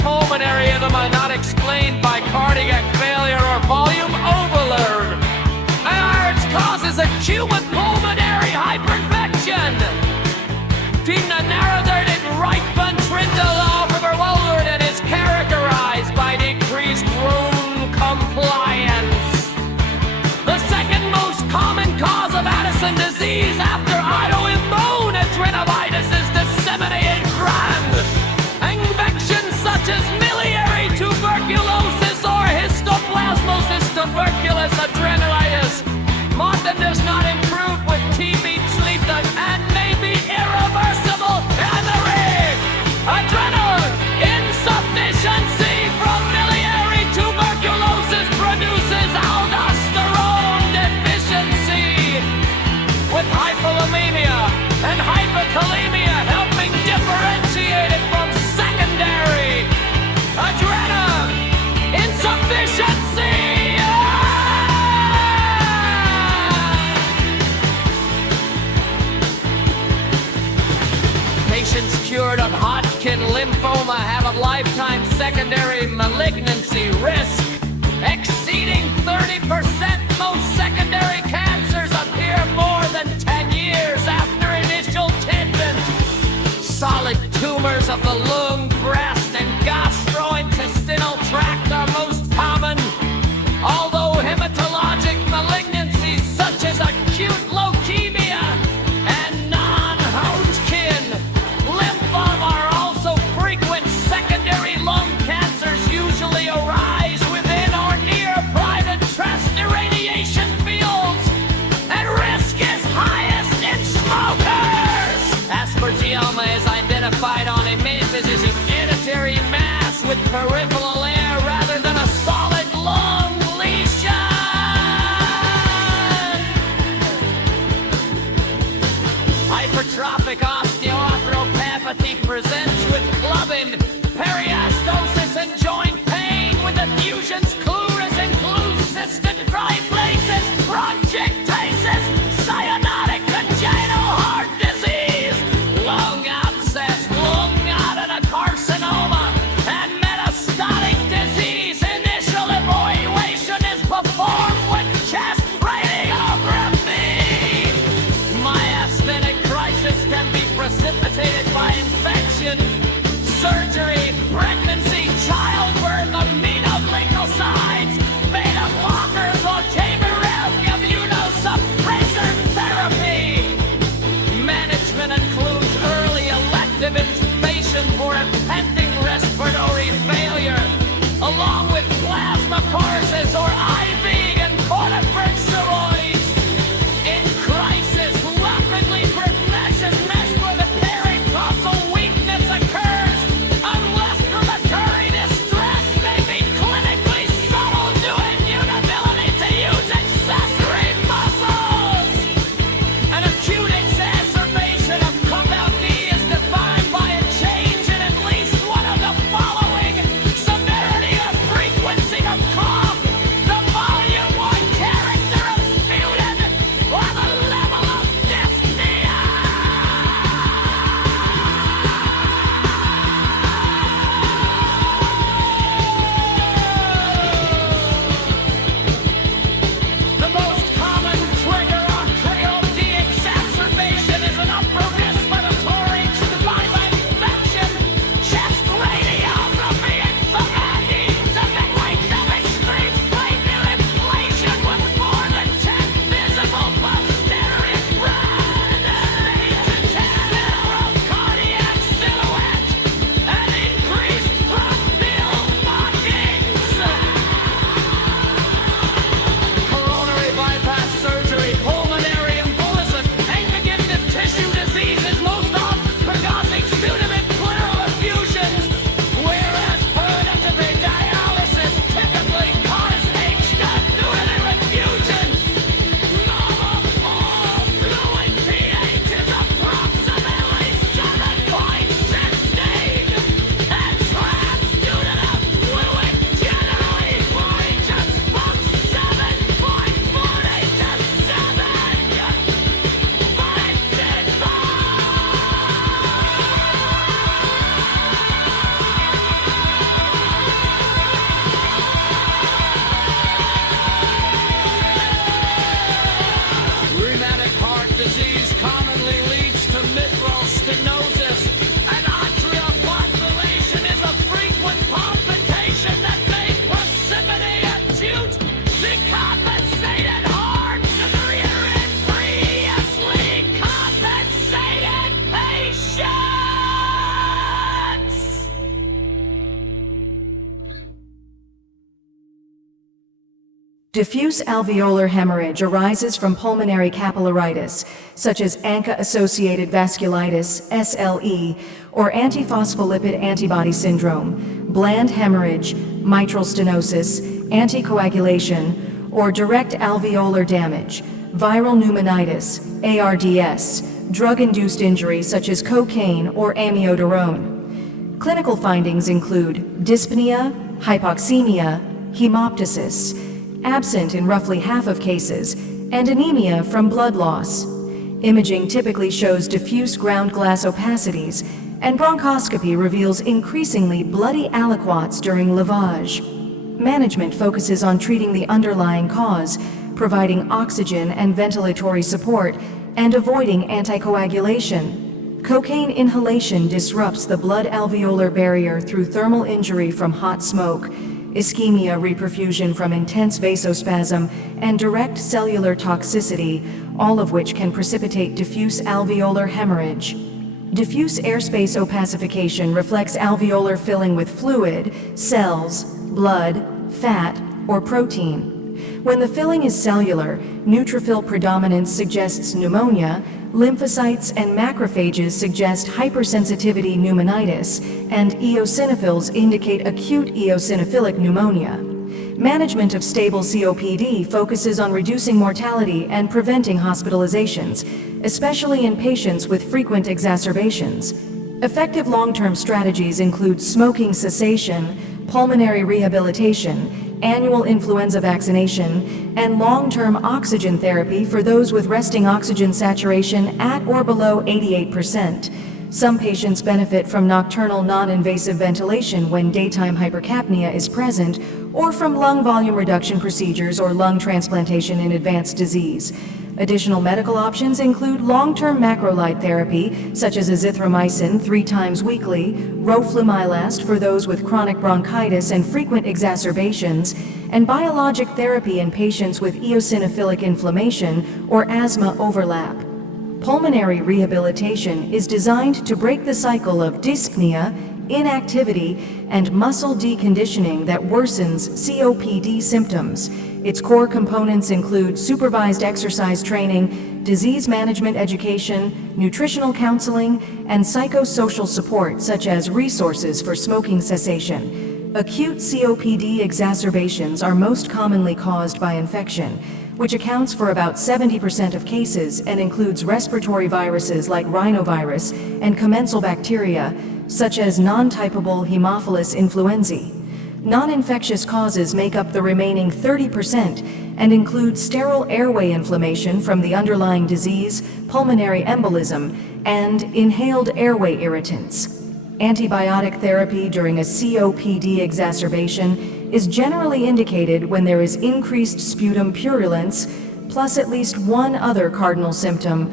pulmonary rhythm are not explained by cardiac failure or volume overload. ARDS causes acute pulmonary hyperinfection. Tina narrowed in right ventricular overload and is characterized by decreased room compliance. The second most common cause of Addison disease after autoimmune adenovirus is disseminated gland. Infections such as miliary tuberculosis or histoplasmosis tuberculous adrenalitis often does not improve with TB treatment and may be irreversible in the rig. Adrenal insufficiency from miliary tuberculosis produces aldosterone deficiency, with hypovolemia and hypokalemia helping differentiate it from secondary adrenal insufficiency. Patients cured of Hodgkin lymphoma have a lifetime secondary malignancy risk exceeding 30%. Most secondary cancers appear more than 10 years after initial treatment. Solid tumors of the lung, breast, and gastrointestinal tract are most common, although hematologic malignancies such as acute leukemia and non-Hodgkin lymphoma are also frequent. Secondary lung cancers usually arise within or near private trust irradiation fields, and risk is highest in smokers. Aspergioma is identified on images as an unitary mass with peripheral air rather than a solid lung lesion. Hypertrophic osteoarthropathy presents with clubbing, periostosis, and joint pain with effusions, cluris, includes cystic dry places, bronchiectasis, cyanotic congenital heart disease, lung abscess, lung precipitated by infection, surgery, pregnancy, childbirth, aminoglycosides, beta blockers, or immunosuppressor therapy. Management includes early elective intubation for impending respiratory failure, along with plasma courses or IV and corticosteroids. In crisis, rapidly progression mesh where the pericausal weakness occurs, unless premature distress may be clinically subtle due to inability to use accessory muscles. An acute exacerbation of compound D is defined by a change in at least one of the following: severity or frequency of cough, the volume or character of sputum, or the level of dyspnea. The most common trigger of KOD exacerbation is an upper respiratory defined by infection, chest radiography, and fatigue, like of extreme cranial inflation with more than 10 visible posterior lateral cardiac silhouette, and increased bronchial blockings. Coronary bypass surgery, pulmonary embolism, and connective tissue diseases, most often pregosic sputum and pleural effusions, whereas purgatory dialysis typically cause HWL infusion. Normal oral fluid pH is approximately 7.16, and transdural fluid generally ranges from 7.40 to 7. Rheumatic heart disease commonly leads to mitral stenosis, and atrial fibrillation is a frequent complication that may precipitate acute decompensated heart failure in previously compensated patients. Diffuse alveolar hemorrhage arises from pulmonary capillaritis, such as ANKA-associated vasculitis, SLE, or antiphospholipid antibody syndrome, bland hemorrhage, mitral stenosis, anticoagulation, or direct alveolar damage, viral pneumonitis, ARDS, drug-induced injury such as cocaine or amiodarone. Clinical findings include dyspnea, hypoxemia, hemoptysis, absent in roughly half of cases, and anemia from blood loss. Imaging typically shows diffuse ground glass opacities, and bronchoscopy reveals increasingly bloody aliquots during lavage. Management focuses on treating the underlying cause, providing oxygen and ventilatory support, and avoiding anticoagulation. Cocaine inhalation disrupts the blood-alveolar barrier through thermal injury from hot smoke, ischemia reperfusion from intense vasospasm, and direct cellular toxicity, all of which can precipitate diffuse alveolar hemorrhage. Diffuse airspace opacification reflects alveolar filling with fluid, cells, blood, fat, or protein. When the filling is cellular, neutrophil predominance suggests pneumonia, lymphocytes and macrophages suggest hypersensitivity pneumonitis, and eosinophils indicate acute eosinophilic pneumonia. Management of stable COPD focuses on reducing mortality and preventing hospitalizations, especially in patients with frequent exacerbations. Effective long-term strategies include smoking cessation, pulmonary rehabilitation, annual influenza vaccination, and long-term oxygen therapy for those with resting oxygen saturation at or below 88%. Some patients benefit from nocturnal non-invasive ventilation when daytime hypercapnia is present, or from lung volume reduction procedures or lung transplantation in advanced disease. Additional medical options include long-term macrolide therapy, such as azithromycin 3 times weekly, roflumilast for those with chronic bronchitis and frequent exacerbations, and biologic therapy in patients with eosinophilic inflammation or asthma overlap. Pulmonary rehabilitation is designed to break the cycle of dyspnea, inactivity, and muscle deconditioning that worsens COPD symptoms. Its core components include supervised exercise training, disease management education, nutritional counseling, and psychosocial support such as resources for smoking cessation. Acute COPD exacerbations are most commonly caused by infection, which accounts for about 70% of cases and includes respiratory viruses like rhinovirus and commensal bacteria, such as non-typable Haemophilus influenzae. Non-infectious causes make up the remaining 30% and include sterile airway inflammation from the underlying disease, pulmonary embolism, and inhaled airway irritants. Antibiotic therapy during a COPD exacerbation is generally indicated when there is increased sputum purulence, plus at least one other cardinal symptom,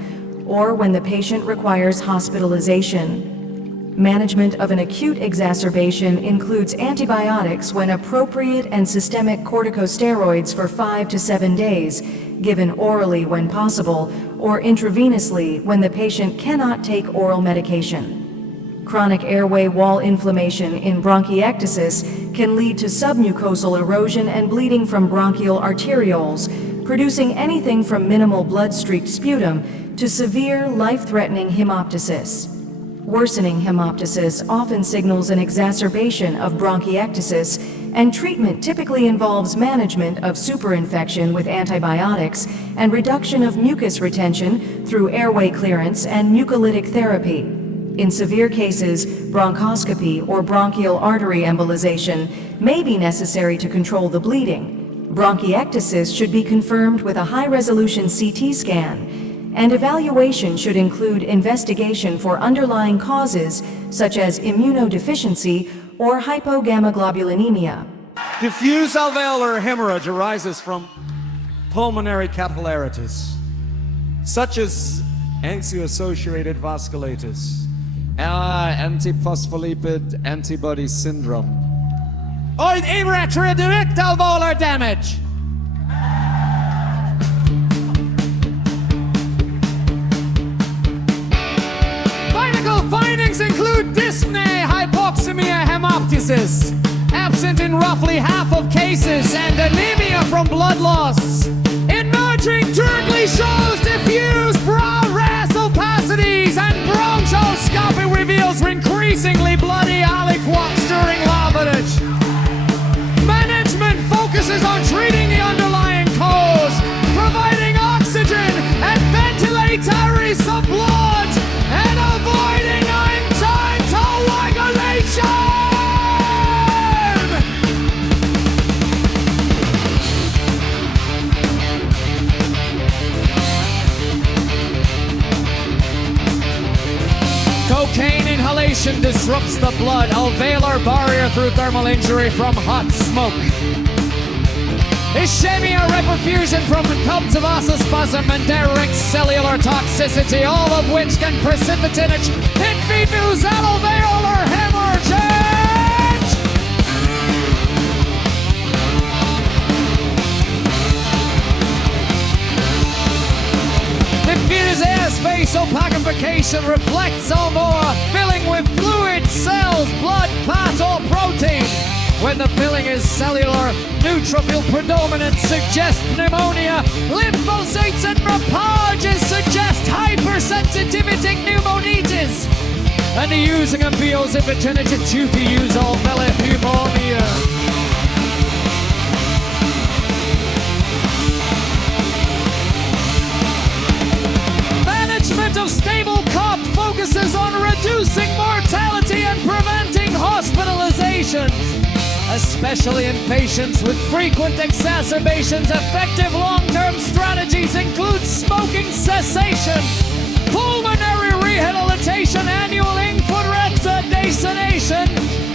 or when the patient requires hospitalization. Management of an acute exacerbation includes antibiotics when appropriate and systemic corticosteroids for 5 to 7 days, given orally when possible, or intravenously when the patient cannot take oral medication. Chronic airway wall inflammation in bronchiectasis can lead to submucosal erosion and bleeding from bronchial arterioles, producing anything from minimal blood-streaked sputum to severe, life-threatening hemoptysis. Worsening hemoptysis often signals an exacerbation of bronchiectasis, and treatment typically involves management of superinfection with antibiotics and reduction of mucus retention through airway clearance and mucolytic therapy. In severe cases, bronchoscopy or bronchial artery embolization may be necessary to control the bleeding. Bronchiectasis should be confirmed with a high-resolution CT scan, and evaluation should include investigation for underlying causes such as immunodeficiency or hypogammaglobulinemia. Diffuse alveolar hemorrhage arises from pulmonary capillarities, such as ANKaraokAI vasculitis, antiphospholipid antibody syndrome, or irretrodirect alveolar damage. Findings include dyspnea, hypoxemia, hemoptysis, absent in roughly half of cases, and anemia from blood loss. Emerging directly shows diffuse brow ras opacities, and bronchoscopy reveals increasingly bloody aliquots during lavage. Management focuses on treating the underlying cause, providing oxygen and ventilatory support, and avoiding untimely coagulation! Cocaine inhalation disrupts the blood alveolar barrier through thermal injury from hot smoke. Ischemia, reperfusion from tubes of vasospasm, and direct cellular toxicity, all of which can precipitate infused alveolar hemorrhage. Diffuse airspace opacification reflects alveolar filling with fluid, cells, blood, fat, or protein. When the filling is cellular, neutrophil predominant suggests pneumonia, lymphocytes and rappages suggest hypersensitivity pneumonitis, and using a biosivitinity to be used all pneumonia. Management of stable COP focuses on reducing mortality and preventing hospitalizations, especially in patients with frequent exacerbations. Effective long-term strategies include smoking cessation, pulmonary rehabilitation, annual infrared sedation,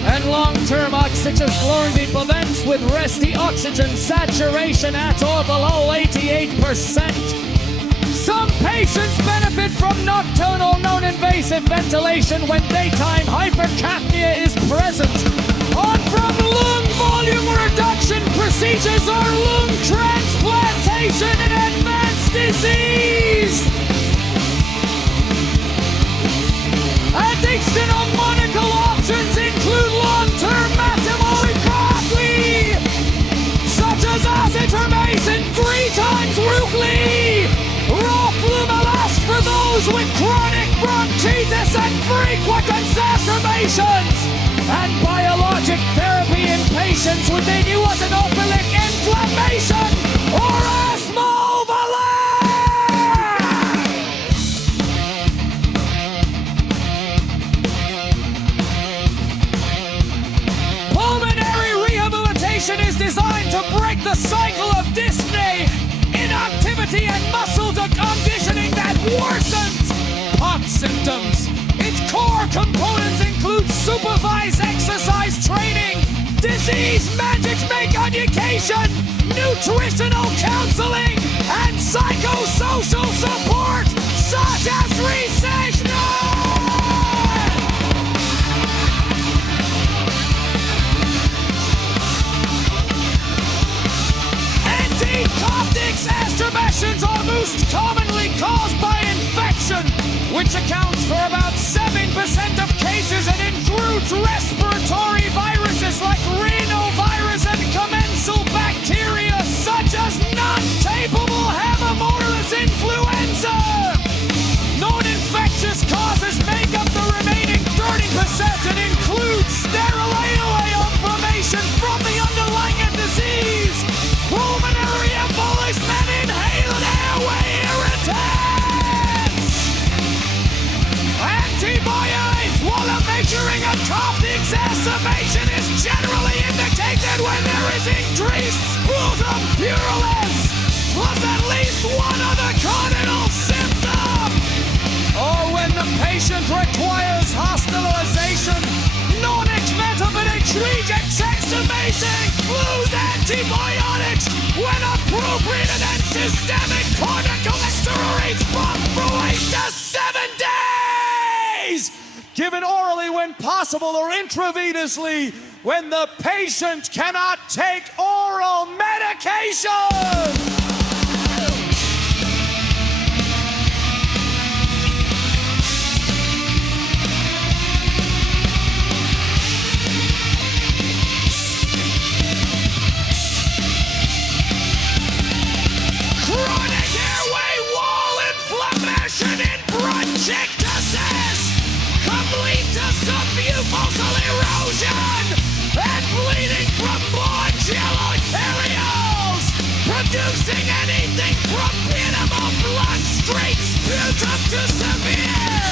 and long-term oxygen such as chlorine prevents with resty oxygen saturation at or below 88%. Some patients benefit from nocturnal non-invasive ventilation when daytime hypercapnia is present. On from lung volume reduction procedures or lung transplantation in advanced disease. Additional monocle options include long-term metabolic pathway, such as azithromycin 3 times weekly, roflumilast for those with chronic bronchitis and frequent exacerbations, and biologic therapy in patients with eosinophilic inflammation or asthma. Is designed to break the cycle of dyspnea, inactivity, and muscle conditioning that worsens POTS symptoms. Its core components include supervised exercise training, disease management education, nutritional counseling, and psychosocial support, such as research. Exacerbations are most commonly caused by infection, which accounts for about 7% of cases and includes respiratory viruses like rhinovirus and commensal bacteria such as non-capable Haemophilus influenza. Non-infectious causes make up the remaining 30% and include sterile airway inflammation from the underlying disease, pulmonary embolism, and inhaled airway irritants. Antibiotics, while measuring a cough exacerbation, is generally indicated when there is increased sputum purulence, plus at least one other cardinal symptom, or when the patient requires hospitalization. Non-expected exacerbation includes antibiotics when appropriate and systemic corticosteroids for 8 to 7 days, given orally when possible or intravenously when the patient cannot take oral medication. Chronic airway wall inflammation in bronchiectasis, complete to submucosal erosion, and bleeding from bronchial arterioles, producing anything from minimal bloodstream sputum to severe,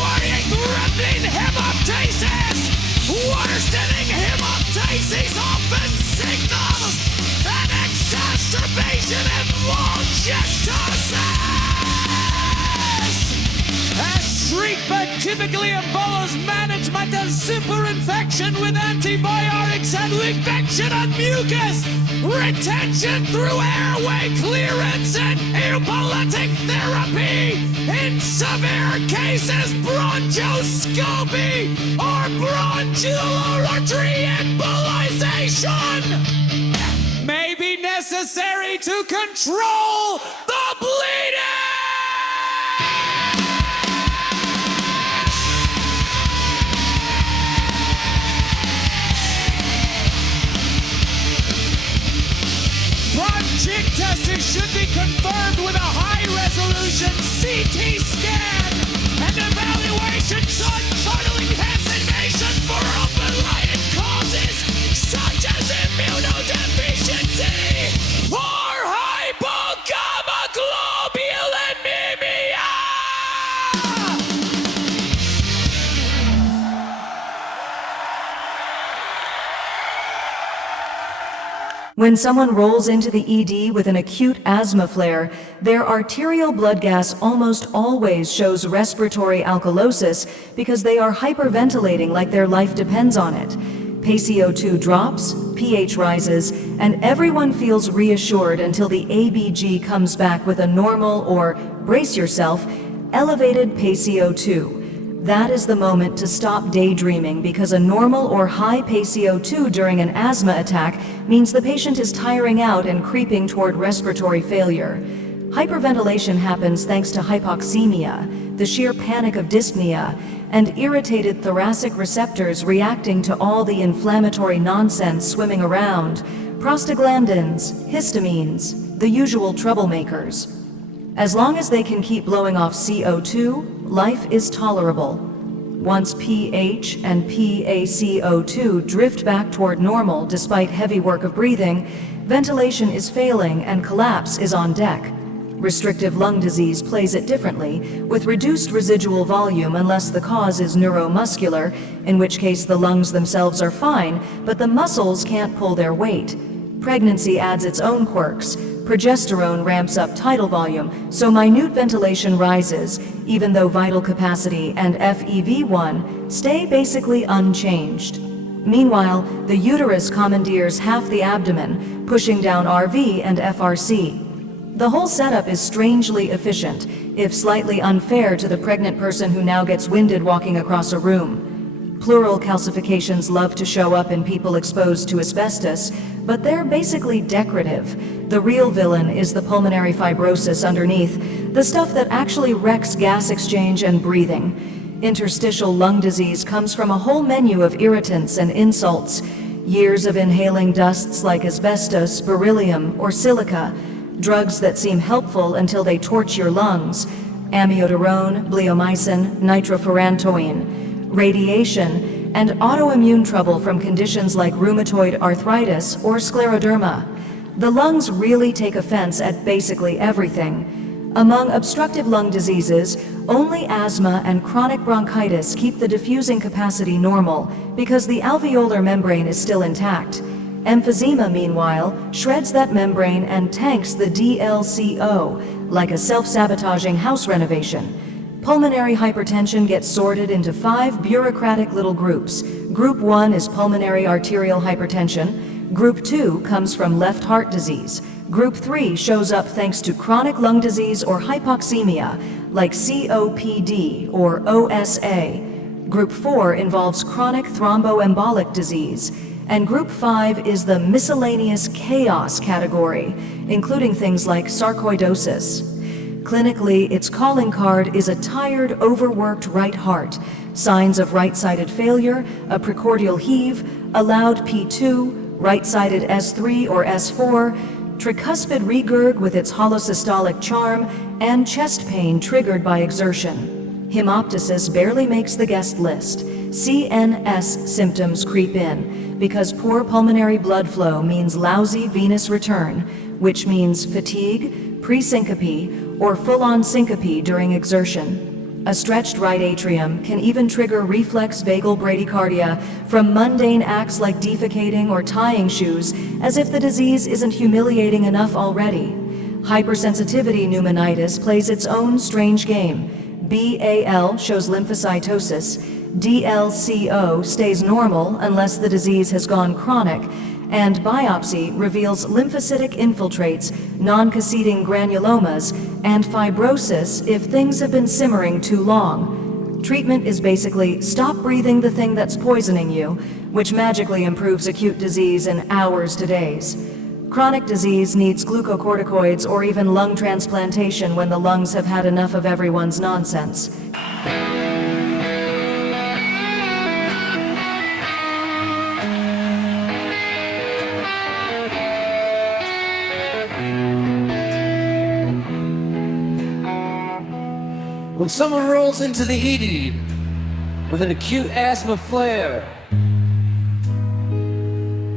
worrying-threatening hemoptysis. Worsening hemoptysis often signals an exacerbation in bronchiectasis. As treatment typically involves management of superinfection with antibiotics and infection of mucus, retention through airway clearance, and eubolytic therapy. In severe cases, bronchoscopy or bronchial artery embolization may be necessary to control the bleeding. Bronchiectasis should be confirmed with a high-resolution CT scan and evaluations on funneling passivation for open-lighted causes such as immunodeficiency or hypogammaglobulinemia. When someone rolls into the ED with an acute asthma flare, their arterial blood gas almost always shows respiratory alkalosis because they are hyperventilating like their life depends on it. PaCO2 drops, pH rises, and everyone feels reassured until the ABG comes back with a normal or, brace yourself, elevated PaCO2. That is the moment to stop daydreaming because a normal or high PaCO2 during an asthma attack means the patient is tiring out and creeping toward respiratory failure. Hyperventilation happens thanks to hypoxemia, the sheer panic of dyspnea, and irritated thoracic receptors reacting to all the inflammatory nonsense swimming around, prostaglandins, histamines, the usual troublemakers. As long as they can keep blowing off CO2, life is tolerable. Once pH and PaCO2 drift back toward normal despite heavy work of breathing, ventilation is failing and collapse is on deck. Restrictive lung disease plays it differently, with reduced residual volume unless the cause is neuromuscular, in which case the lungs themselves are fine, but the muscles can't pull their weight. Pregnancy adds its own quirks. Progesterone ramps up tidal volume, so minute ventilation rises, even though vital capacity and FEV1 stay basically unchanged. Meanwhile, the uterus commandeers half the abdomen, pushing down RV and FRC. The whole setup is strangely efficient, if slightly unfair to the pregnant person who now gets winded walking across a room. Pleural calcifications love to show up in people exposed to asbestos, but they're basically decorative. The real villain is the pulmonary fibrosis underneath, the stuff that actually wrecks gas exchange and breathing. Interstitial lung disease comes from a whole menu of irritants and insults. Years of inhaling dusts like asbestos, beryllium, or silica. Drugs that seem helpful until they torch your lungs. Amiodarone, bleomycin, nitrofurantoin. Radiation, and autoimmune trouble from conditions like rheumatoid arthritis or scleroderma. The lungs really take offense at basically everything. Among obstructive lung diseases, only asthma and chronic bronchitis keep the diffusing capacity normal because the alveolar membrane is still intact. Emphysema, meanwhile, shreds that membrane and tanks the DLCO, like a self-sabotaging house renovation. Pulmonary hypertension gets sorted into 5 bureaucratic little groups. Group 1 is pulmonary arterial hypertension. Group 2 comes from left heart disease. Group 3 shows up thanks to chronic lung disease or hypoxemia, like COPD or OSA. Group 4 involves chronic thromboembolic disease. And Group 5 is the miscellaneous chaos category, including things like sarcoidosis. Clinically, its calling card is a tired, overworked right heart, signs of right-sided failure, a precordial heave, a loud P2, right-sided S3 or S4, tricuspid regurg with its holosystolic charm, and chest pain triggered by exertion. Hemoptysis barely makes the guest list. CNS symptoms creep in, because poor pulmonary blood flow means lousy venous return, which means fatigue, pre-syncope, or full-on syncope during exertion. A stretched right atrium can even trigger reflex vagal bradycardia from mundane acts like defecating or tying shoes, as if the disease isn't humiliating enough already. Hypersensitivity pneumonitis plays its own strange game. BAL shows lymphocytosis, DLCO stays normal unless the disease has gone chronic, and biopsy reveals lymphocytic infiltrates, non-casseting granulomas, and fibrosis if things have been simmering too long. Treatment is basically stop breathing the thing that's poisoning you, which magically improves acute disease in hours to days. Chronic disease needs glucocorticoids or even lung transplantation when the lungs have had enough of everyone's nonsense. When someone rolls into the ED with an acute asthma flare,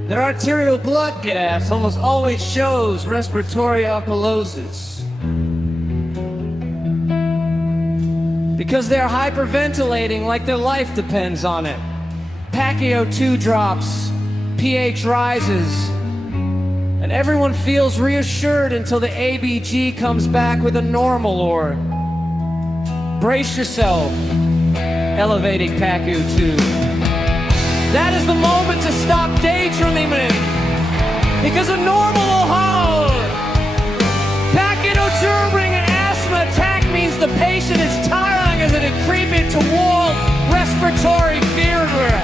their arterial blood gas almost always shows respiratory alkalosis. Because they're hyperventilating like their life depends on it. PaCO2 drops, pH rises, and everyone feels reassured until the ABG comes back with a normal or brace yourself, elevating PaCO2. That is the moment to stop daydreaming, because a normal will hold. Pachyderm ring and asthma attack means the patient is tiring as it creeping toward respiratory failure.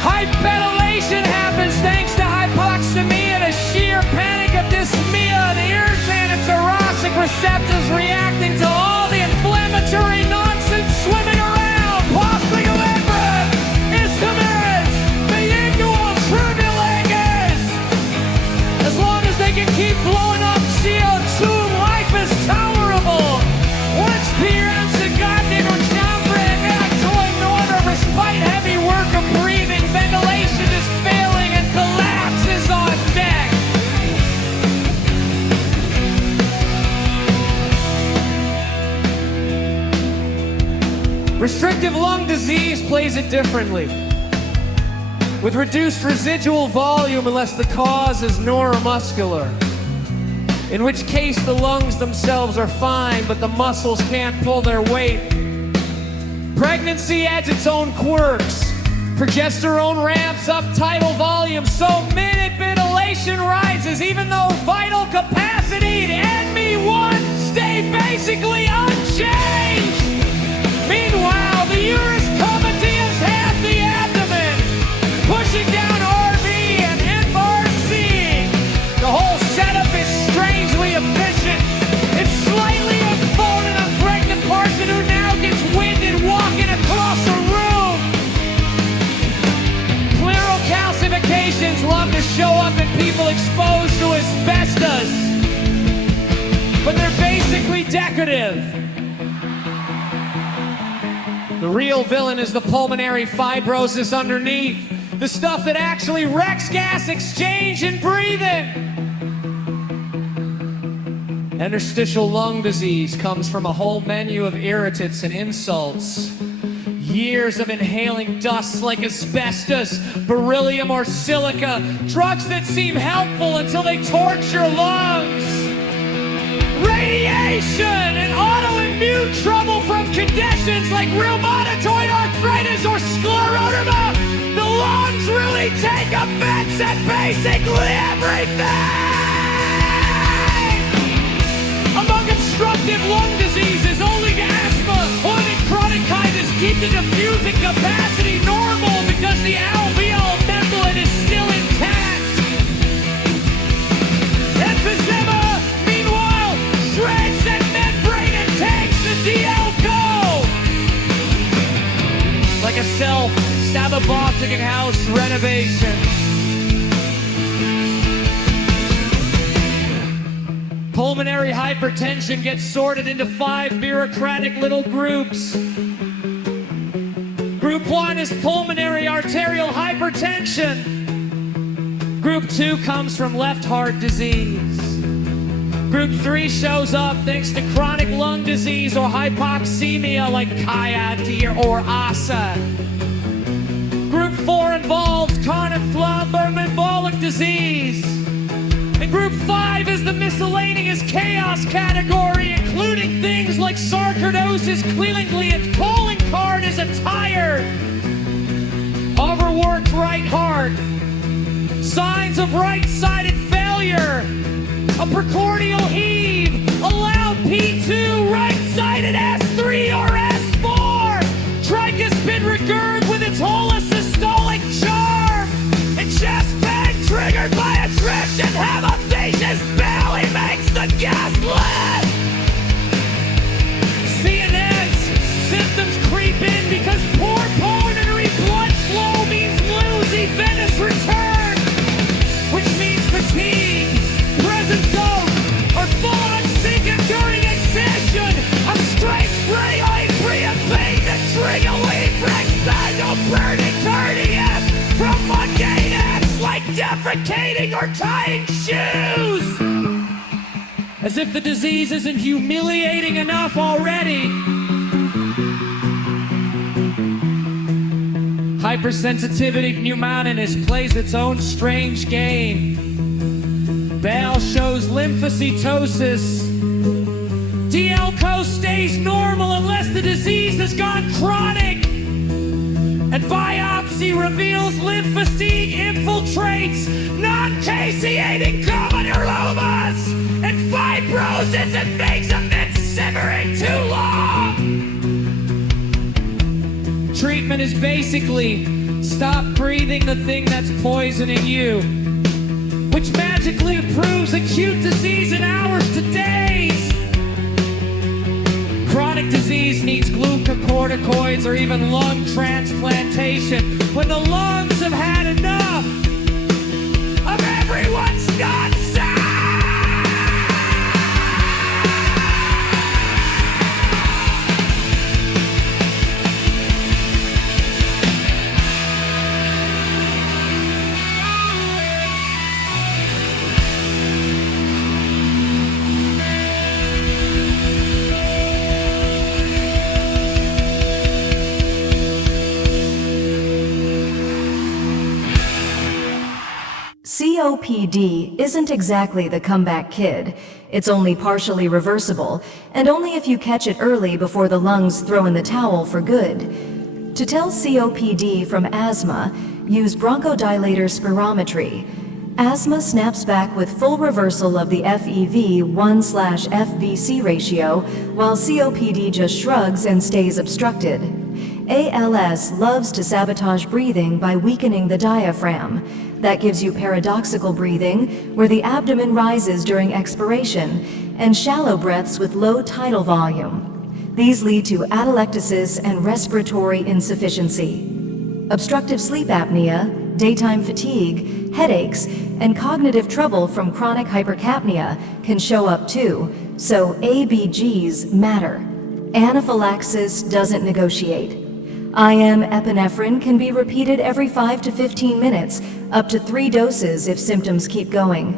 Hyperventilation happens thanks to hypoxemia, the sheer panic of dyspnea, the irritated thoracic receptors reacting to all the inflammatory nonsense swimming around. Possibly elaborate isthmus, the inguinal turbulence. As long as they can keep blowing up CO2, life is tolerable. Once PM's the goddamn jump-break, not to ignore the respite heavy work of breathing, ventilation is failing and collapses on deck. Restrictive lung disease plays it differently, with reduced residual volume unless the cause is neuromuscular, in which case the lungs themselves are fine, but the muscles can't pull their weight. Pregnancy adds its own quirks. Progesterone ramps up tidal volume, so minute ventilation rises, even though vital capacity and NB1 stay basically unchanged. Meanwhile, the urus cavity is half the abdomen, pushing down RV and FRC. The whole setup is strangely efficient. It's slightly unfolded a pregnant person who now gets winded walking across the room. Pleural calcifications love to show up in people exposed to asbestos, but they're basically decorative. The real villain is the pulmonary fibrosis underneath, the stuff that actually wrecks gas exchange and breathing. Interstitial lung disease comes from a whole menu of irritants and insults. Years of inhaling dusts like asbestos, beryllium, or silica, drugs that seem helpful until they torch your lungs. Radiation and autoimmune trouble from conditions like rheumatoid arthritis or scleroderma. The lungs really take offense at basically everything. Among obstructive lung diseases, only asthma or the chronichitis keep the diffusing capacity normal because the alveolar membrane is still intact. Emphysema, meanwhile, shreds that membrane and takes the DLCO. Like a self-sabotage house renovation. Pulmonary hypertension gets sorted into 5 bureaucratic little groups. Group 1 is pulmonary arterial hypertension. Group 2 comes from left heart disease. Group 3 shows up thanks to chronic lung disease or hypoxemia like CAID or ASA. Group 4 involves chronic embolic disease. And Group 5 is the miscellaneous chaos category, including things like sarcoidosis, cleaningly, and calling card is a tired, overworked right heart, signs of right-sided failure, a precordial heave, a loud P2, right-sided S3 or S4, tricuspid regurg with its holosystolic charm, and chest pain triggered by attrition, hemophagus belly makes the gas lift. CNS symptoms creep in because poor pulmonary blood flow means losing venous return, which means fatigue, present dose, or full on sinking during excision, a straight radioid pre-pain that trigger reflex no burning cardiac from mundane acts like defecating or tying shoes. As if the disease isn't humiliating enough already. Hypersensitivity pneumonitis plays its own strange game. Bale shows lymphocytosis. DLCO stays normal unless the disease has gone chronic. And biopsy biopsy reveals lymphocyte infiltrates, non-caseating glomerulomas, and fibrosis and makes them been simmering too long. Treatment is basically stop breathing the thing that's poisoning you, which magically improves acute disease in hours to days. Chronic disease needs glucocorticoids or even lung transplantation when the lungs have had enough of everyone's nonsense. COPD isn't exactly the comeback kid. It's only partially reversible, and only if you catch it early before the lungs throw in the towel for good. To tell COPD from asthma, use bronchodilator spirometry. Asthma snaps back with full reversal of the FEV1/FVC ratio, while COPD just shrugs and stays obstructed. ALS loves to sabotage breathing by weakening the diaphragm. That gives you paradoxical breathing, where the abdomen rises during expiration, and shallow breaths with low tidal volume. These lead to atelectasis and respiratory insufficiency. Obstructive sleep apnea, daytime fatigue, headaches, and cognitive trouble from chronic hypercapnia can show up too, so ABGs matter. Anaphylaxis doesn't negotiate. IM epinephrine can be repeated every 5 to 15 minutes, up to 3 doses if symptoms keep going.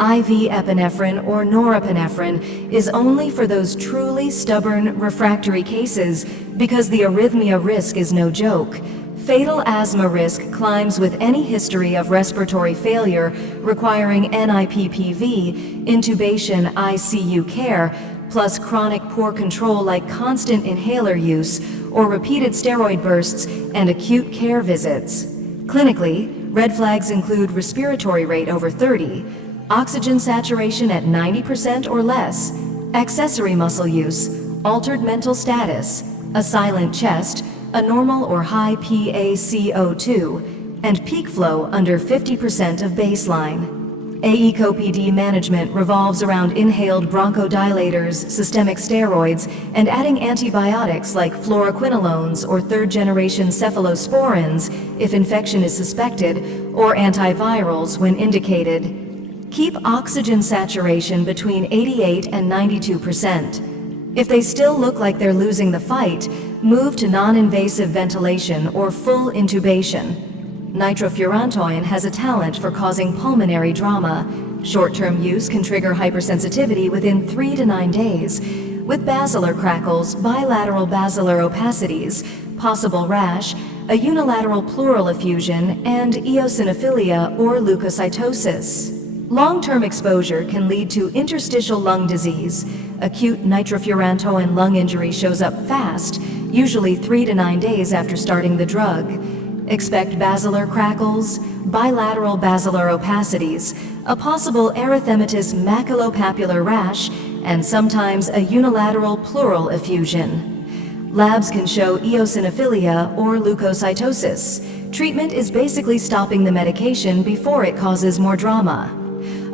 IV epinephrine or norepinephrine is only for those truly stubborn, refractory cases because the arrhythmia risk is no joke. Fatal asthma risk climbs with any history of respiratory failure requiring NIPPV, intubation, ICU care, plus chronic poor control like constant inhaler use or repeated steroid bursts and acute care visits. Clinically, red flags include respiratory rate over 30, oxygen saturation at 90% or less, accessory muscle use, altered mental status, a silent chest, a normal or high PaCO2, and peak flow under 50% of baseline. AECOPD management revolves around inhaled bronchodilators, systemic steroids, and adding antibiotics like fluoroquinolones or third-generation cephalosporins if infection is suspected, or antivirals when indicated. Keep oxygen saturation between 88 and 92%. If they still look like they're losing the fight, move to non-invasive ventilation or full intubation. Nitrofurantoin has a talent for causing pulmonary drama. Short-term use can trigger hypersensitivity within 3 to 9 days. With basilar crackles, bilateral basilar opacities, possible rash, a unilateral pleural effusion, and eosinophilia or leukocytosis. Long-term exposure can lead to interstitial lung disease. Acute nitrofurantoin lung injury shows up fast, usually 3 to 9 days after starting the drug. Expect basilar crackles, bilateral basilar opacities, a possible erythematous maculopapular rash, and sometimes a unilateral pleural effusion. Labs can show eosinophilia or leukocytosis. Treatment is basically stopping the medication before it causes more drama.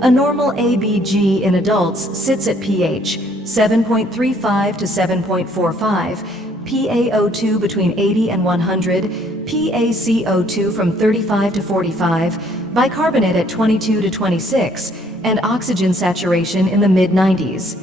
A normal ABG in adults sits at pH 7.35 to 7.45, PaO2 between 80 and 100, PaCO2 from 35 to 45, bicarbonate at 22 to 26, and oxygen saturation in the mid-90s.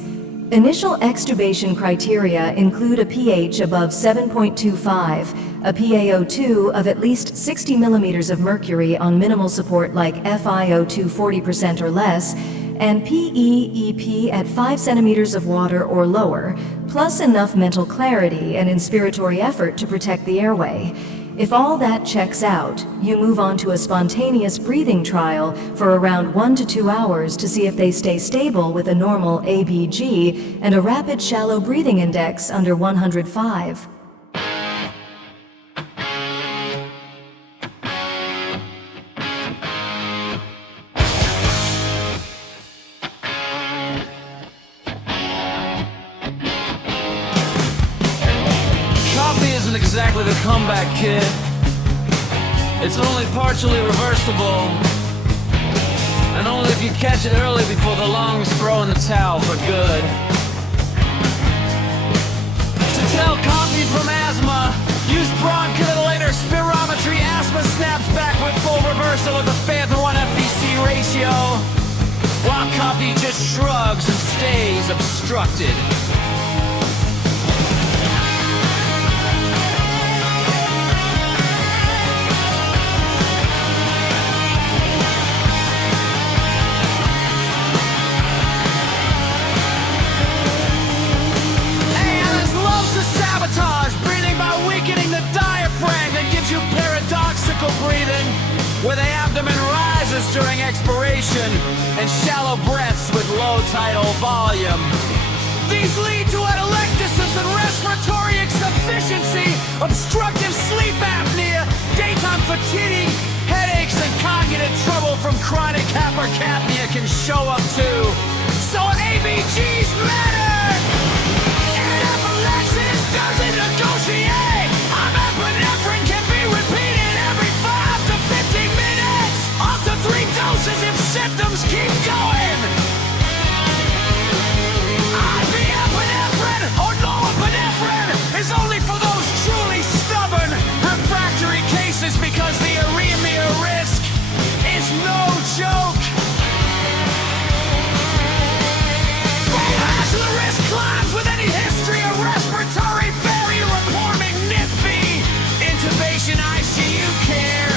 Initial extubation criteria include a pH above 7.25, a PaO2 of at least 60 millimeters of mercury on minimal support like FiO2 40% or less, and PEEP at 5 centimeters of water or lower, plus enough mental clarity and inspiratory effort to protect the airway. If all that checks out, you move on to a spontaneous breathing trial for around 1 to 2 hours to see if they stay stable with a normal ABG and a rapid shallow breathing index under 105. for the comeback, kid. It's only partially reversible, and only if you catch it early before the lungs throw in the towel for good. To tell copy from asthma, use bronchodilator spirometry. Asthma snaps back with full reversal of the Phantom 1 FVC ratio, while copy just shrugs and stays obstructed. Breathing, where the abdomen rises during expiration, and shallow breaths with low tidal volume. These lead to atelectasis and respiratory insufficiency, obstructive sleep apnea, daytime fatigue, headaches, and cognitive trouble from chronic hypercapnia can show up too. So ABGs matter! And Epilexis doesn't negotiate! Epinephrine can be repeated every 5 to 15 minutes, up to 3 doses if symptoms keep going. IV epinephrine or norepinephrine is only for those truly stubborn, refractory cases because the arrhythmia risk is no joke. As the risk climbs with any history of respiratory failure, reporting NIPV, intubation, ICU care,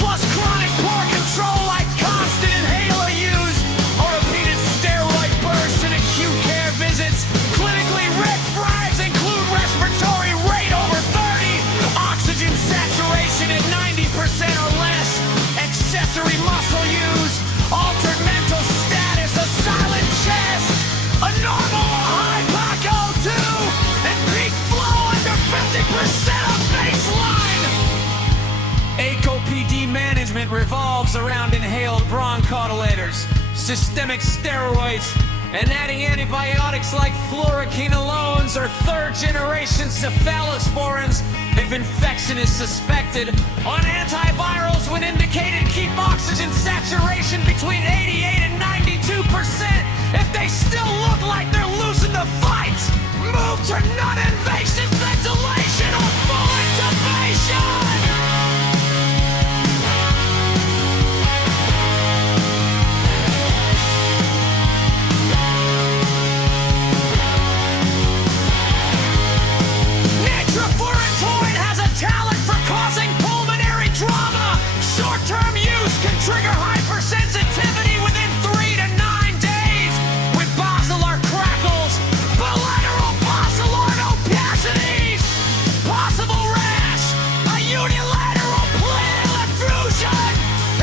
plus chronic poor control like constant inhaler use or repeated steroid bursts and acute care visits. Clinically, red flags include respiratory rate over 30, oxygen saturation at 90% or less, accessory muscle use, altered mental status, a silent chest, a normal or high PAC-O2, and peak flow under 50% of baseline. ACO-PD management revolves around inhaled bronchodilators, systemic steroids, and adding antibiotics like fluoroquinolones or third-generation cephalosporins if infection is suspected. On antivirals, when indicated, keep oxygen saturation between 88 and 92%. If they still look like they're losing the fight, move to non-invasive ventilation or full intubation. Nitrofurantoid has a talent for causing pulmonary trauma. Short-term use can trigger hypersensitivity within 3 to 9 days with basilar crackles, bilateral basilar opacities, possible rash, a unilateral pleural effusion,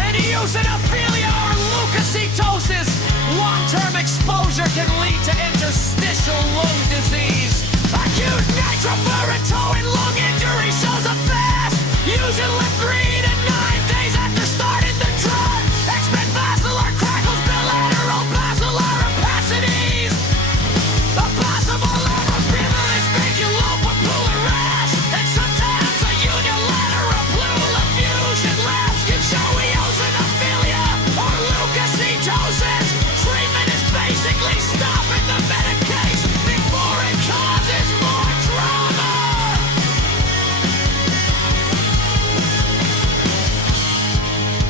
and eosinophilia or leukocytosis. Long-term exposure can lead to interstitial lung disease. Acute nitrofurantoid lung injury shows up fast, usually 3 to 9 days after starting the drug. Expect basilar crackles, bilateral basilar opacities. The possible epiphilus maculopapular rash, and sometimes a unilateral pleural effusion. Labs can show eosinophilia or leukocytosis. Treatment is basically stopping the medication before it causes more trauma.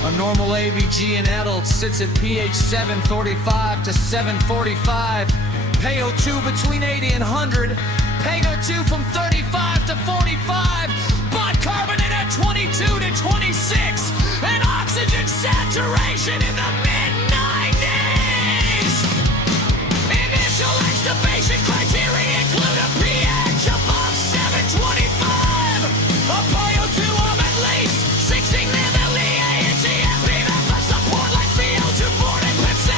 A normal ABG in adults sits at pH 745 to 745, PaO2 between 80 and 100, PaO2 from 35 to 45, bicarbonate at 22 to 26, and oxygen saturation in the mid-90s. Initial extubation criteria include a pH above 725, a PaO2 of at least 60 milliliters, and support like VO2 40%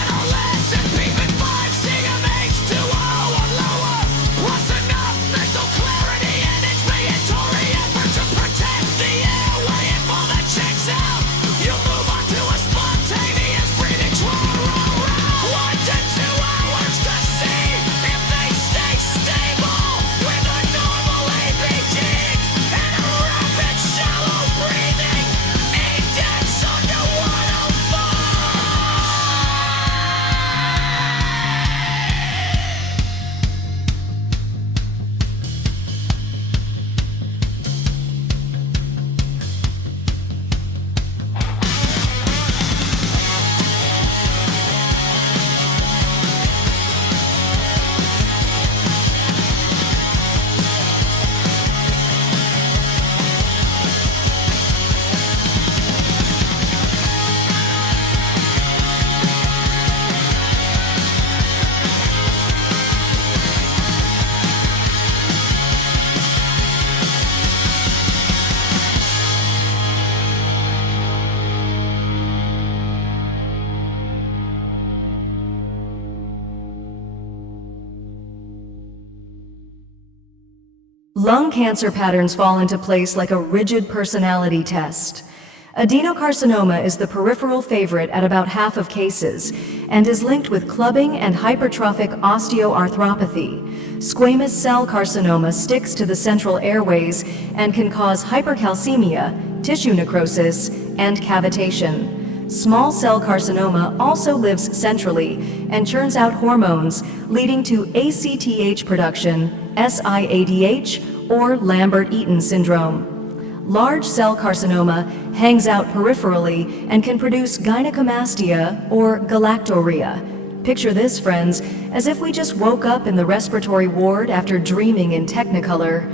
or less, and PEEP 5 cm H2O or lower, plus enough mental clarity and expiatory effort Lung cancer patterns fall into place like a rigid personality test. Adenocarcinoma is the peripheral favorite at about half of cases and is linked with clubbing and hypertrophic osteoarthropathy. Squamous cell carcinoma sticks to the central airways and can cause hypercalcemia, tissue necrosis, and cavitation. Small cell carcinoma also lives centrally and churns out hormones, leading to ACTH production, SIADH, or Lambert-Eaton syndrome. Large cell carcinoma hangs out peripherally and can produce gynecomastia or galactorrhea. Picture this, friends, as if we just woke up in the respiratory ward after dreaming in Technicolor.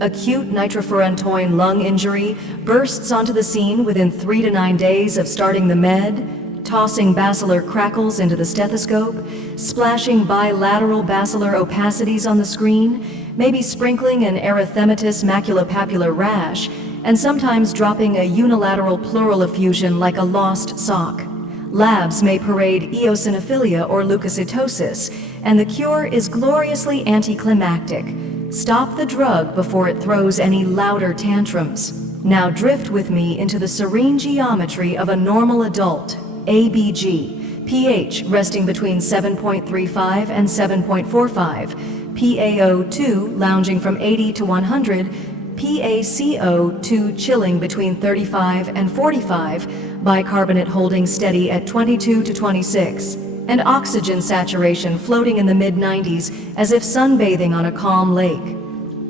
Acute nitrofurantoin lung injury bursts onto the scene within 3 to 9 days of starting the med, tossing basilar crackles into the stethoscope, splashing bilateral basilar opacities on the screen, maybe sprinkling an erythematous maculopapular rash, and sometimes dropping a unilateral pleural effusion like a lost sock. Labs may parade eosinophilia or leukocytosis, and the cure is gloriously anticlimactic. Stop the drug before it throws any louder tantrums. Now drift with me into the serene geometry of a normal adult, ABG, pH resting between 7.35 and 7.45, PaO2 lounging from 80 to 100, PaCO2 chilling between 35 and 45, bicarbonate holding steady at 22 to 26, and oxygen saturation floating in the mid-90s as if sunbathing on a calm lake.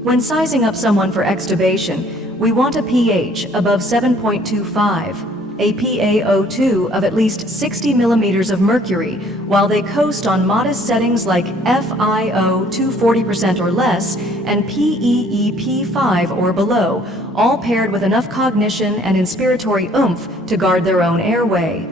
When sizing up someone for extubation, we want a pH above 7.25, a PaO2 of at least 60 millimeters of mercury, while they coast on modest settings like FiO 240% or less and PEEP5 or below, all paired with enough cognition and inspiratory oomph to guard their own airway.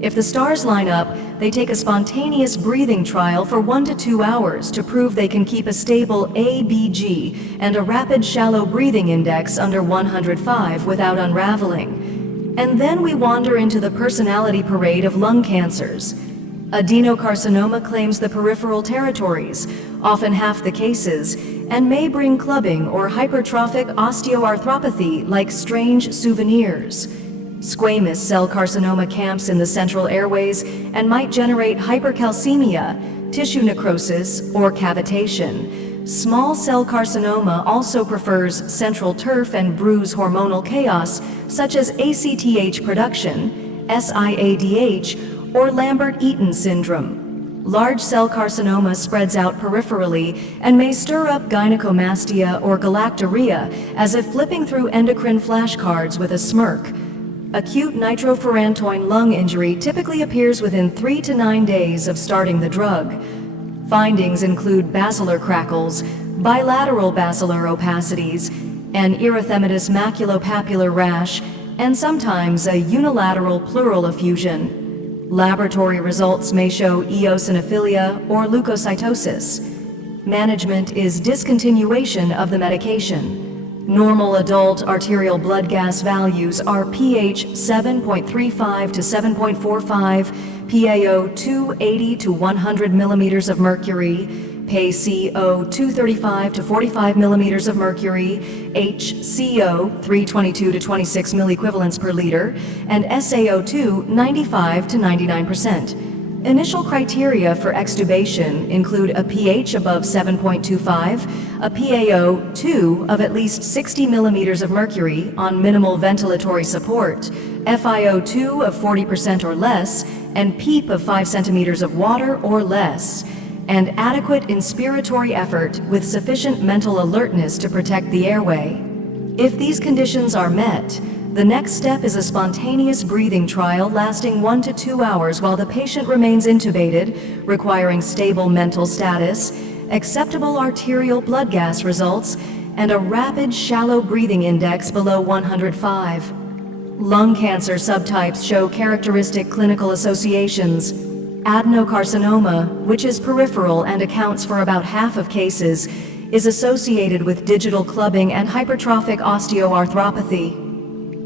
If the stars line up, they take a spontaneous breathing trial for 1 to 2 hours to prove they can keep a stable ABG and a rapid shallow breathing index under 105 without unraveling. And then we wander into the personality parade of lung cancers. Adenocarcinoma claims the peripheral territories, often half the cases, and may bring clubbing or hypertrophic osteoarthropathy like strange souvenirs. Squamous cell carcinoma camps in the central airways and might generate hypercalcemia, tissue necrosis, or cavitation. Small cell carcinoma also prefers central turf and bruise hormonal chaos, such as ACTH production, SIADH, or Lambert-Eaton syndrome. Large cell carcinoma spreads out peripherally and may stir up gynecomastia or galactorrhea, as if flipping through endocrine flashcards with a smirk. Acute nitrofurantoin lung injury typically appears within 3 to 9 days of starting the drug. Findings include basilar crackles, bilateral basilar opacities, an erythematous maculopapular rash, and sometimes a unilateral pleural effusion. Laboratory results may show eosinophilia or leukocytosis. Management is discontinuation of the medication. Normal adult arterial blood gas values are pH 7.35 to 7.45, PaO 280 to 100 millimeters of mercury, PaCO 235 to 45 millimeters of mercury, HCO 322 to 26 milliequivalents per liter, and SaO2 95 to 99%. Initial criteria for extubation include a pH above 7.25, a PaO2 of at least 60 millimeters of mercury on minimal ventilatory support, FiO2 of 40% or less, and PEEP of 5 centimeters of water or less, and adequate inspiratory effort with sufficient mental alertness to protect the airway. If these conditions are met, the next step is a spontaneous breathing trial lasting 1 to 2 hours while the patient remains intubated, requiring stable mental status, acceptable arterial blood gas results, and a rapid shallow breathing index below 105. Lung cancer subtypes show characteristic clinical associations. Adenocarcinoma, which is peripheral and accounts for about half of cases, is associated with digital clubbing and hypertrophic osteoarthropathy.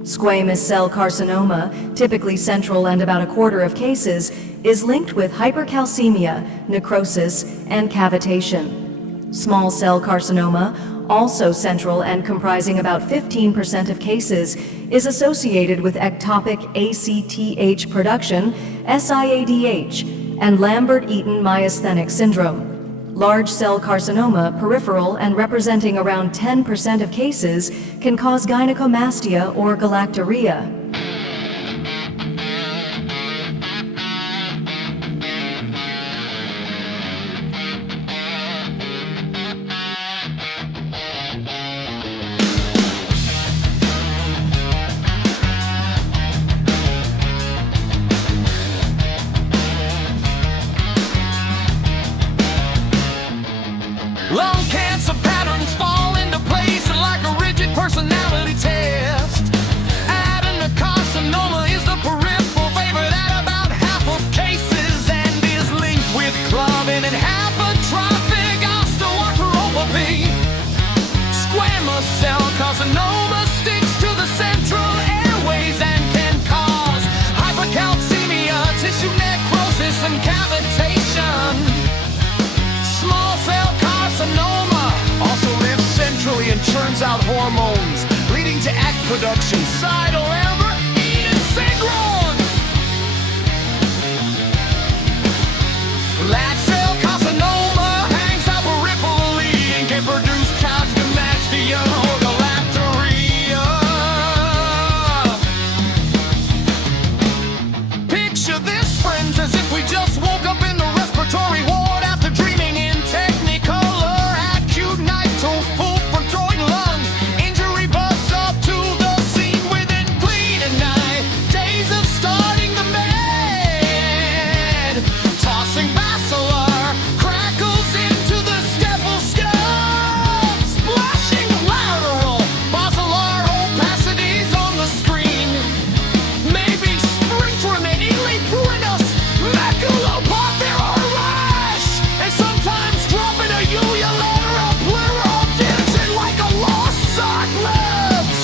Squamous cell carcinoma, typically central and about a quarter of cases, is linked with hypercalcemia, necrosis, and cavitation. Small cell carcinoma, also central and comprising about 15% of cases, is associated with ectopic ACTH production, SIADH, and Lambert-Eaton myasthenic syndrome. Large cell carcinoma, peripheral and representing around 10% of cases, can cause gynecomastia or galactorrhea. Lung cancer patterns fall into place like a rigid personality test. Adenocarcinoma is the peripheral favorite at about half of cases and is linked with clubbing and hypertrophic osteoarthropathy. Squamous cell carcinoma sticks to the central airways and can cause hypercalcemia, tissue necrosis, and cavitation. Small cell carcinoma also lives centrally and churns out hormones, leading to act production, side or Lambert-Eaton syndrome. Large cell carcinoma hangs out peripherally and can produce gynecomastia or galactorrhea. Picture this, friends, as if we just woke up in the respiratory ward after dreaming in technicolor. Acute nitro full protruding lung injury, bus up to the scene within bleeding night. Days of starting the med, tossing bacillar crackles into the stethoscope, splashing lateral basilar opacities on the screen. Maybe springtime and eleprinus, maculopathy or rash, and sometimes dropping a uvula or pleural digit like a lost sock lives.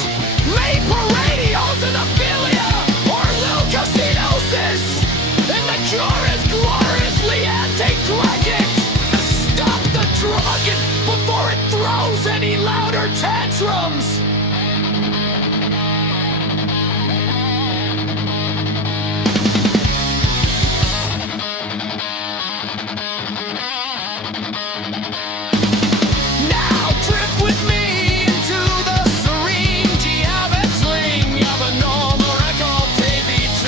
Maybe paradios and aphilia or leucocitosis, and the cure is gloriously anti-drugging. Stop the drugging before it throws any louder tantrums. Now drift with me into the serene geometry of a normal record page,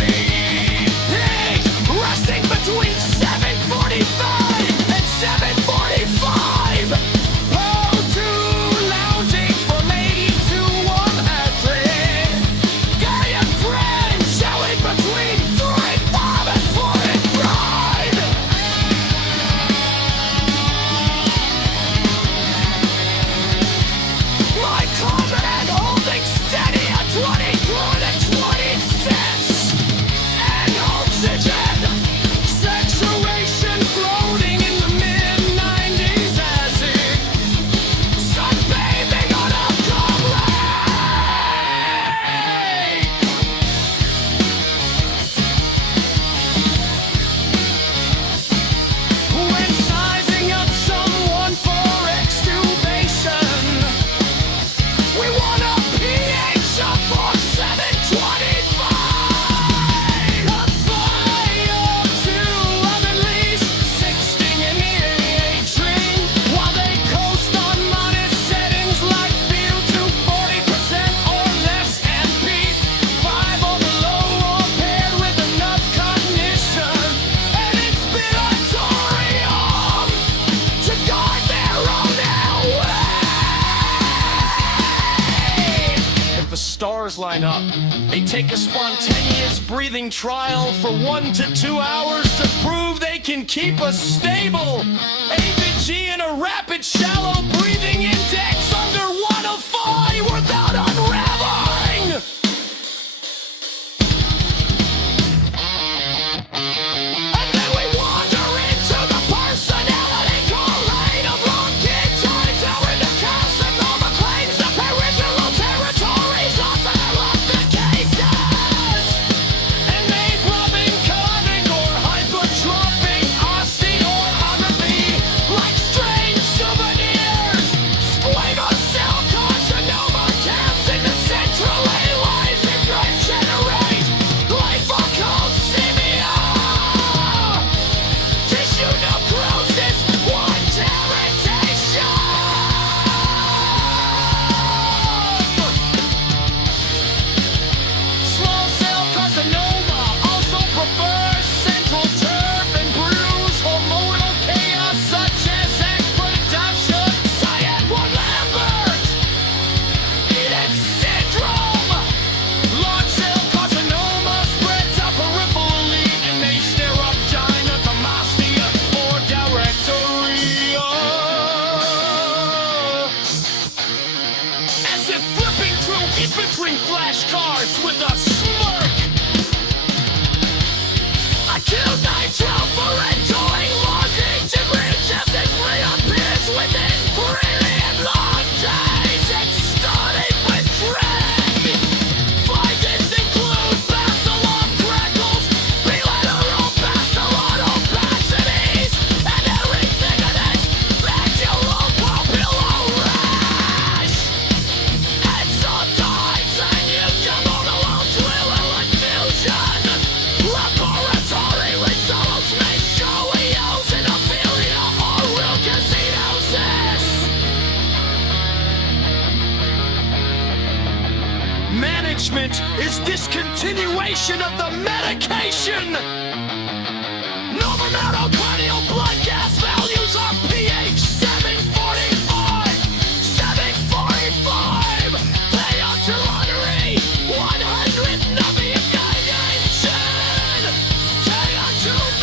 resting between 7:45 and 7:45. O2 lounging from 80 to 100. Gaia friend showing between 3.5 and 4.5. My confident holding steady at 22 to 26. And oxygen saturation floating in the mid-90s as it sunbathing on a calm lake. When sizing up someone for extubation, we want a pH of 4.725. A VO2 of at least 16 in the atrium, while they coast on modest settings like VO2 40% or less and P5 or below, or paired with enough cognition and inspiratorium to guard their own airway. If the stars line up, they take a spontaneous breathing trial for 1 to 2 hours to prove they can keep us stable. ABG and a rapid shallow breathing index under 105 without unraveling. And then we wander into the personality collate of bronchitis or into carcinoma claims the peripheral territories of the cases. And they rubbing chronic or hypertrophic osteoarthropathy like strange souvenirs. Squamous is discontinuation of the medication. Normal mitochondrial blood gas values are pH 745. 745. Pay artery 100 naviation. Pay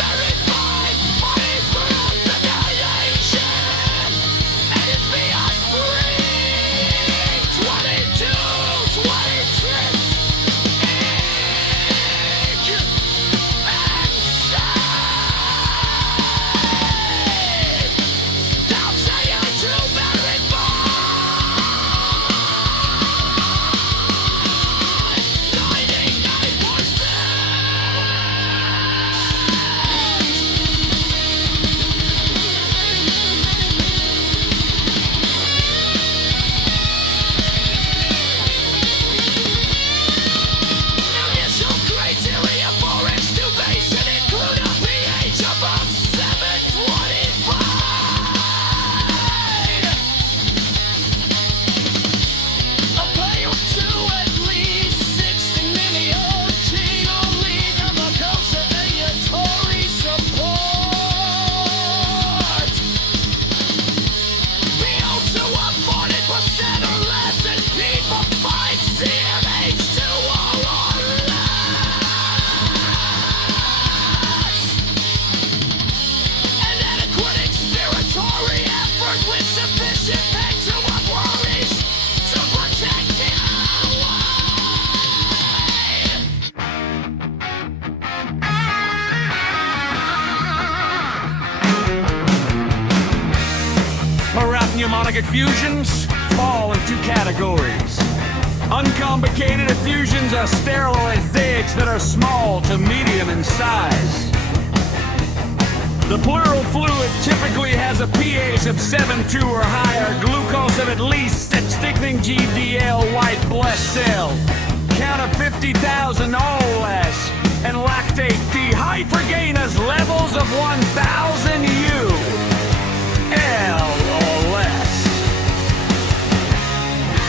verify money for oxidation. And it's beyond free. 22, 26. Pneumonic effusions fall in two categories. Uncomplicated effusions are sterile azics that are small to medium in size. The pleural fluid typically has a pH of 7.2 or higher, glucose of at least 6, thickening GDL white blood cell, count of 50,000 or less, and lactate dehydrogenase levels of 1,000 U/L or less.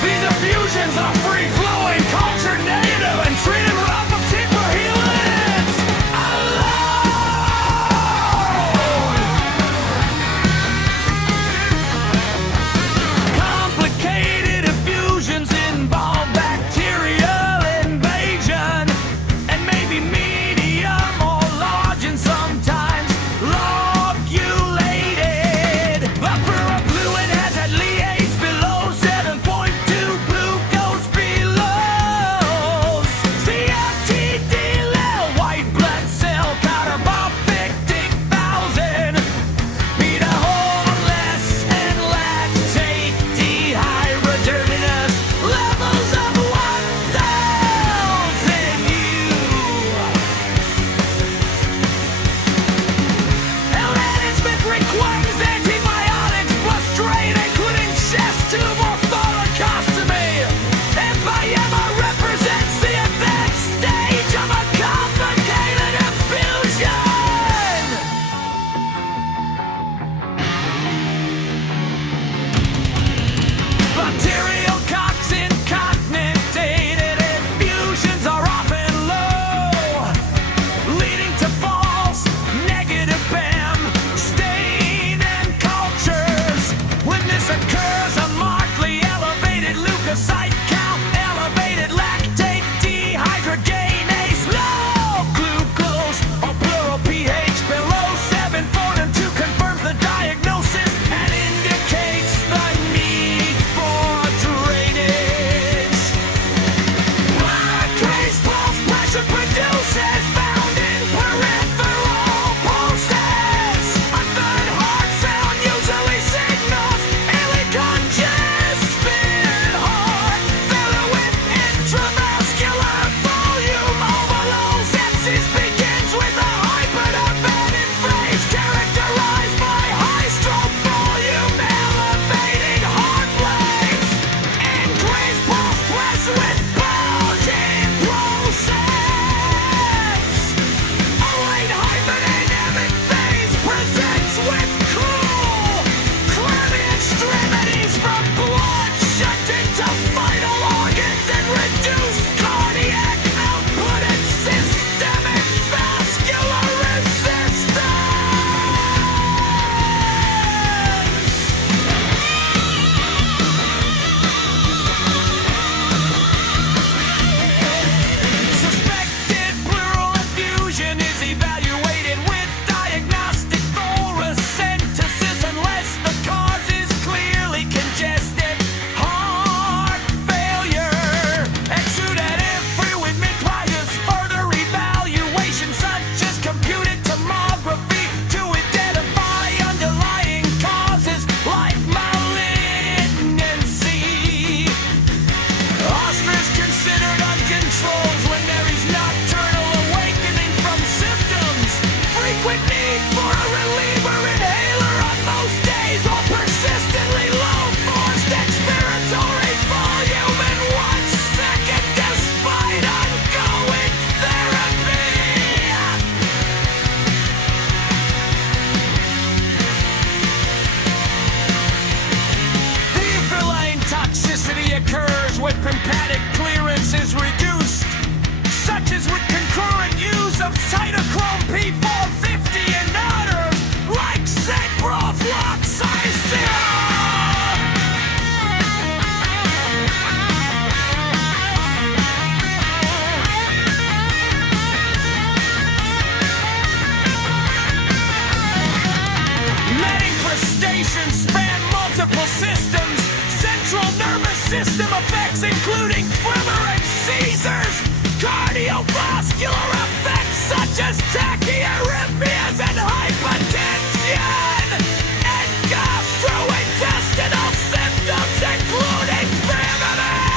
These effusions are free-flowing, culture negative, and treated with upper helix alone. Complicated effusions involve bacterial invasion and maybe medium or large and sometimes lobulated. Upper fluid has at least below 7.2, glucose below system effects including tremor and seizures, cardiovascular effects such as tachyarrhythmias and hypertension, and gastrointestinal symptoms including vomiting.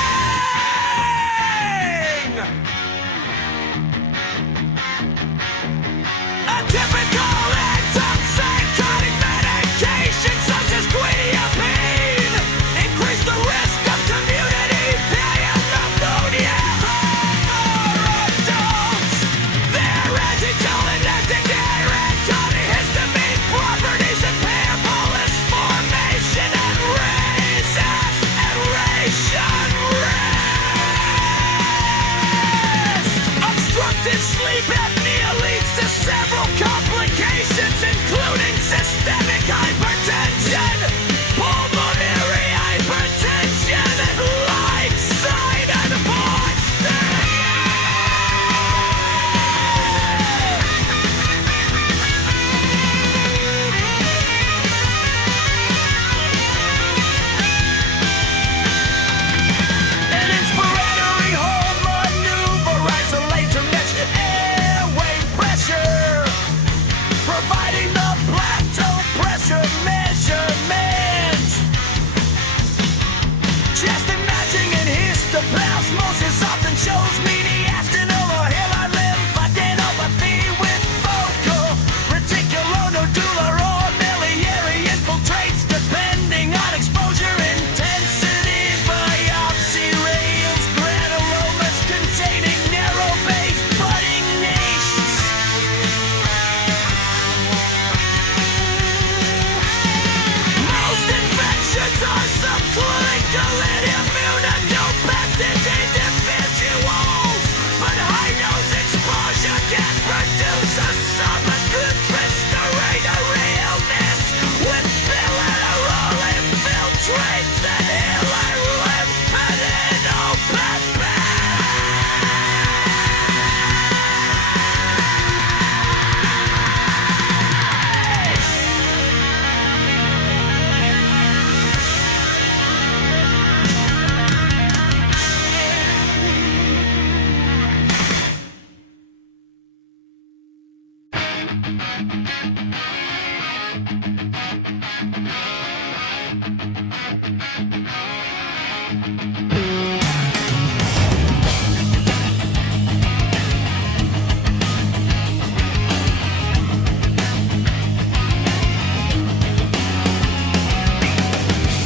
A typical antipsychotic medication such as quetiapine increase the risk of community pneumonia for adults. Their antitolinectic antihistamine properties impair pulse formation and raise aspiration risk. Obstructive sleep apnea leads to several complications including systemic hypertension, pulmonary hypertension, light sign and voice An inspiratory hold maneuver isolate to measure airway pressure, providing the plateau pressure measurement. Chest imaging and histoplasmosis often shows mediastinal or hairline lymphadenopathy with focal reticulonodular or miliary infiltrates depending on exposure intensity. Biopsy reveals granulomas containing narrow base budding nashes. Most infections are subclinical and immunodependent individuals, but high-dose exposure can produce a subacute respiratory illness with bilateral infiltrates and hilary lymphadenopathy.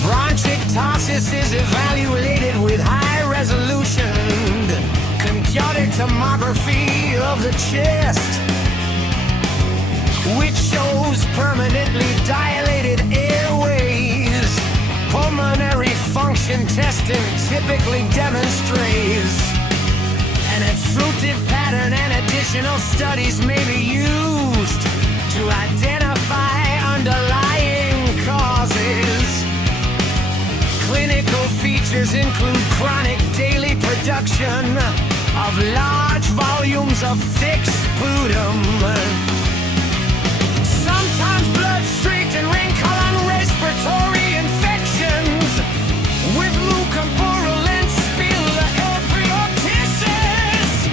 Bronchiectasis is evaluated with high-resolution computed tomography of the chest, which shows permanently dilated airways. Pulmonary function testing typically demonstrates an obstructive pattern, and additional studies may be used to identify underlying causes. Clinical features include chronic daily production of large volumes of thick sputum, sometimes blood-streaked and ring-column respiratory infections with mucopurulent spilloephiotisis.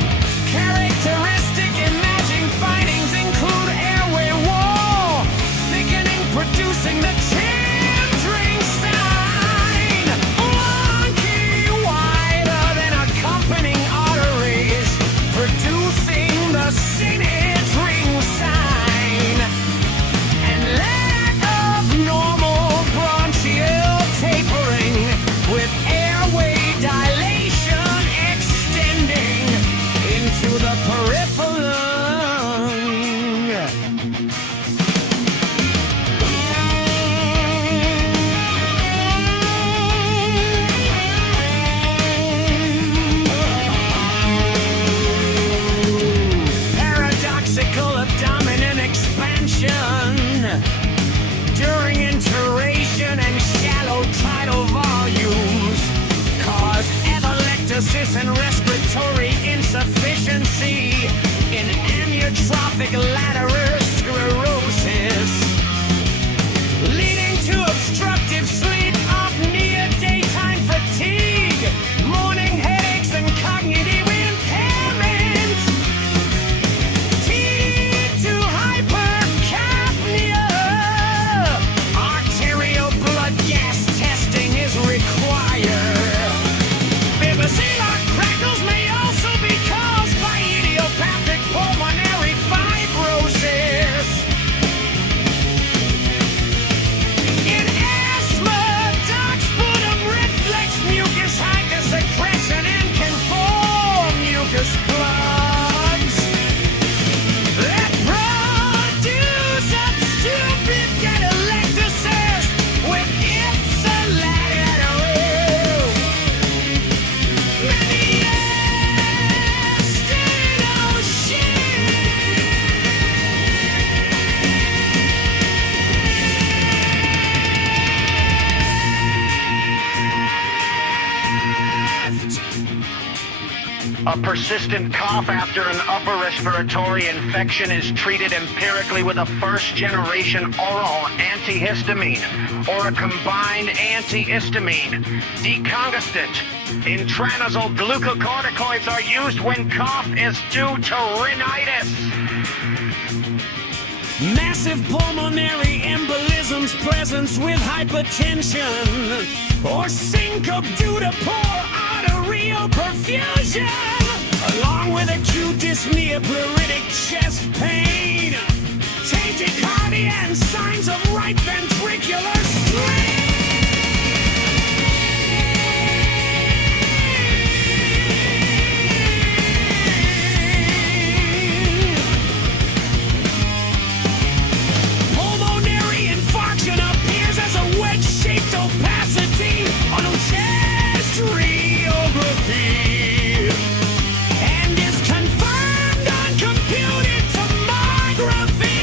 Characteristic imaging findings include airway wall thickening, producing the tendering sign, monkey wider than accompanying arteries, producing the sinus ring sign, and lack of normal bronchial tapering with airway dilation extending into the peripheral lung. Paradoxical abdominal expansion during inturation and shallow tidal volumes cause epilepticus and respiratory insufficiency in amyotrophic lateral sclerosis, leading to obstructive sleep apnea, daytime fatigue, A persistent cough after an upper respiratory infection is treated empirically with a first-generation oral antihistamine or a combined antihistamine, decongestant. Intranasal glucocorticoids are used when cough is due to rhinitis. Massive pulmonary embolisms presence with hypertension or syncope due to poor arterial perfusion, along with acute dyspnea, pleuritic chest pain, tachycardia, and signs of right ventricular strain. Opacity on chest radiography and is confirmed on computed tomography.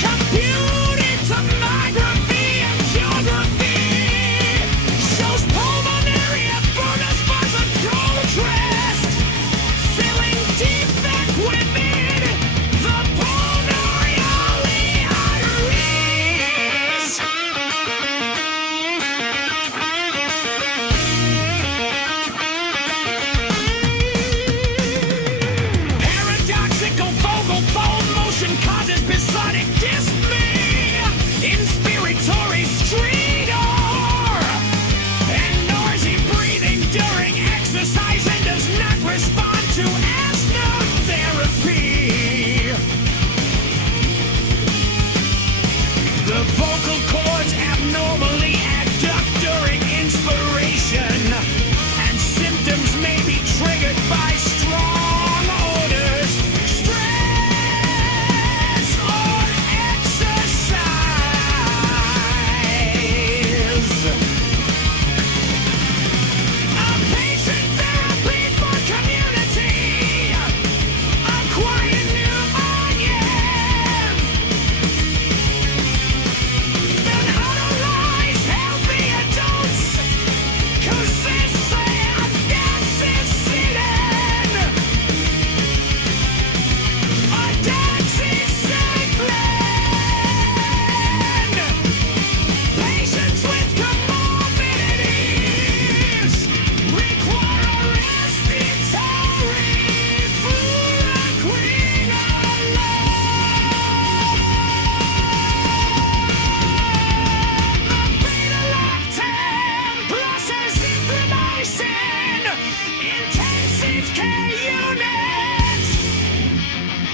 Computed tomography and geography shows pulmonary abundance muscle contrast, filling defect within the pulmonary arteries. Causes episodic dyspnea, inspiratory stridor, and noisy breathing during exercise and does not respond to asthma therapy. The vocal cords abnormally adduct during inspiration, and symptoms may be triggered by strong odors.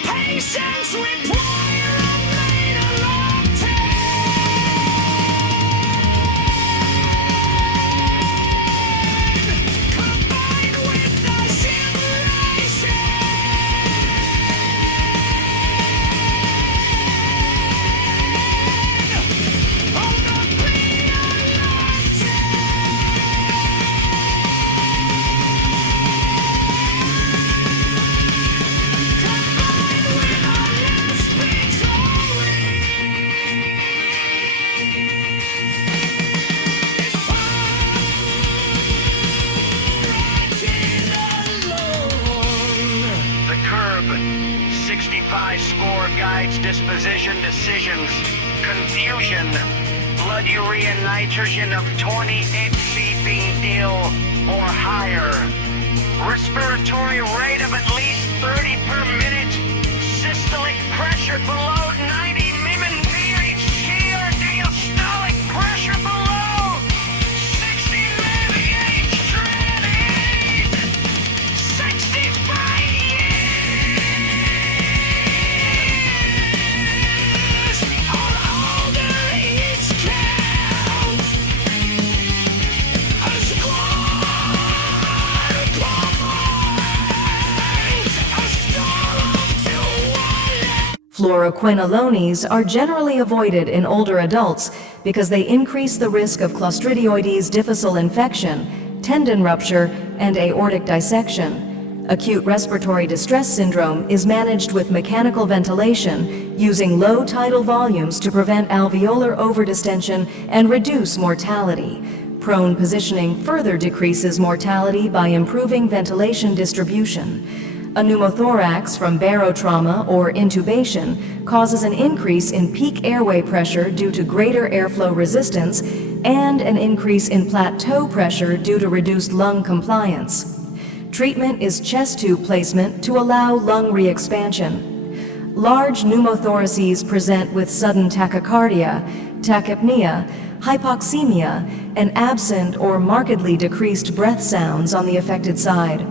Patients require a combined with the simulation. On the The curb, 65 score guides disposition decisions, confusion, blood urea nitrogen of 20 HCP-ill or higher, respiratory rate of at least 30 per minute, systolic pressure below 90 mm VHG or diastolic pressure below 60 mmHg, 65 years or older each count. A squad points, a star of 2 Fluoroquinolones are generally avoided in older adults because they increase the risk of Clostridioides difficile infection, tendon rupture, and aortic dissection. Acute respiratory distress syndrome is managed with mechanical ventilation using low tidal volumes to prevent alveolar overdistension and reduce mortality. Prone positioning further decreases mortality by improving ventilation distribution. A pneumothorax from barotrauma or intubation causes an increase in peak airway pressure due to greater airflow resistance and an increase in plateau pressure due to reduced lung compliance. Treatment is chest tube placement to allow lung re-expansion. Large pneumothoraces present with sudden tachycardia, tachypnea, hypoxemia, and absent or markedly decreased breath sounds on the affected side.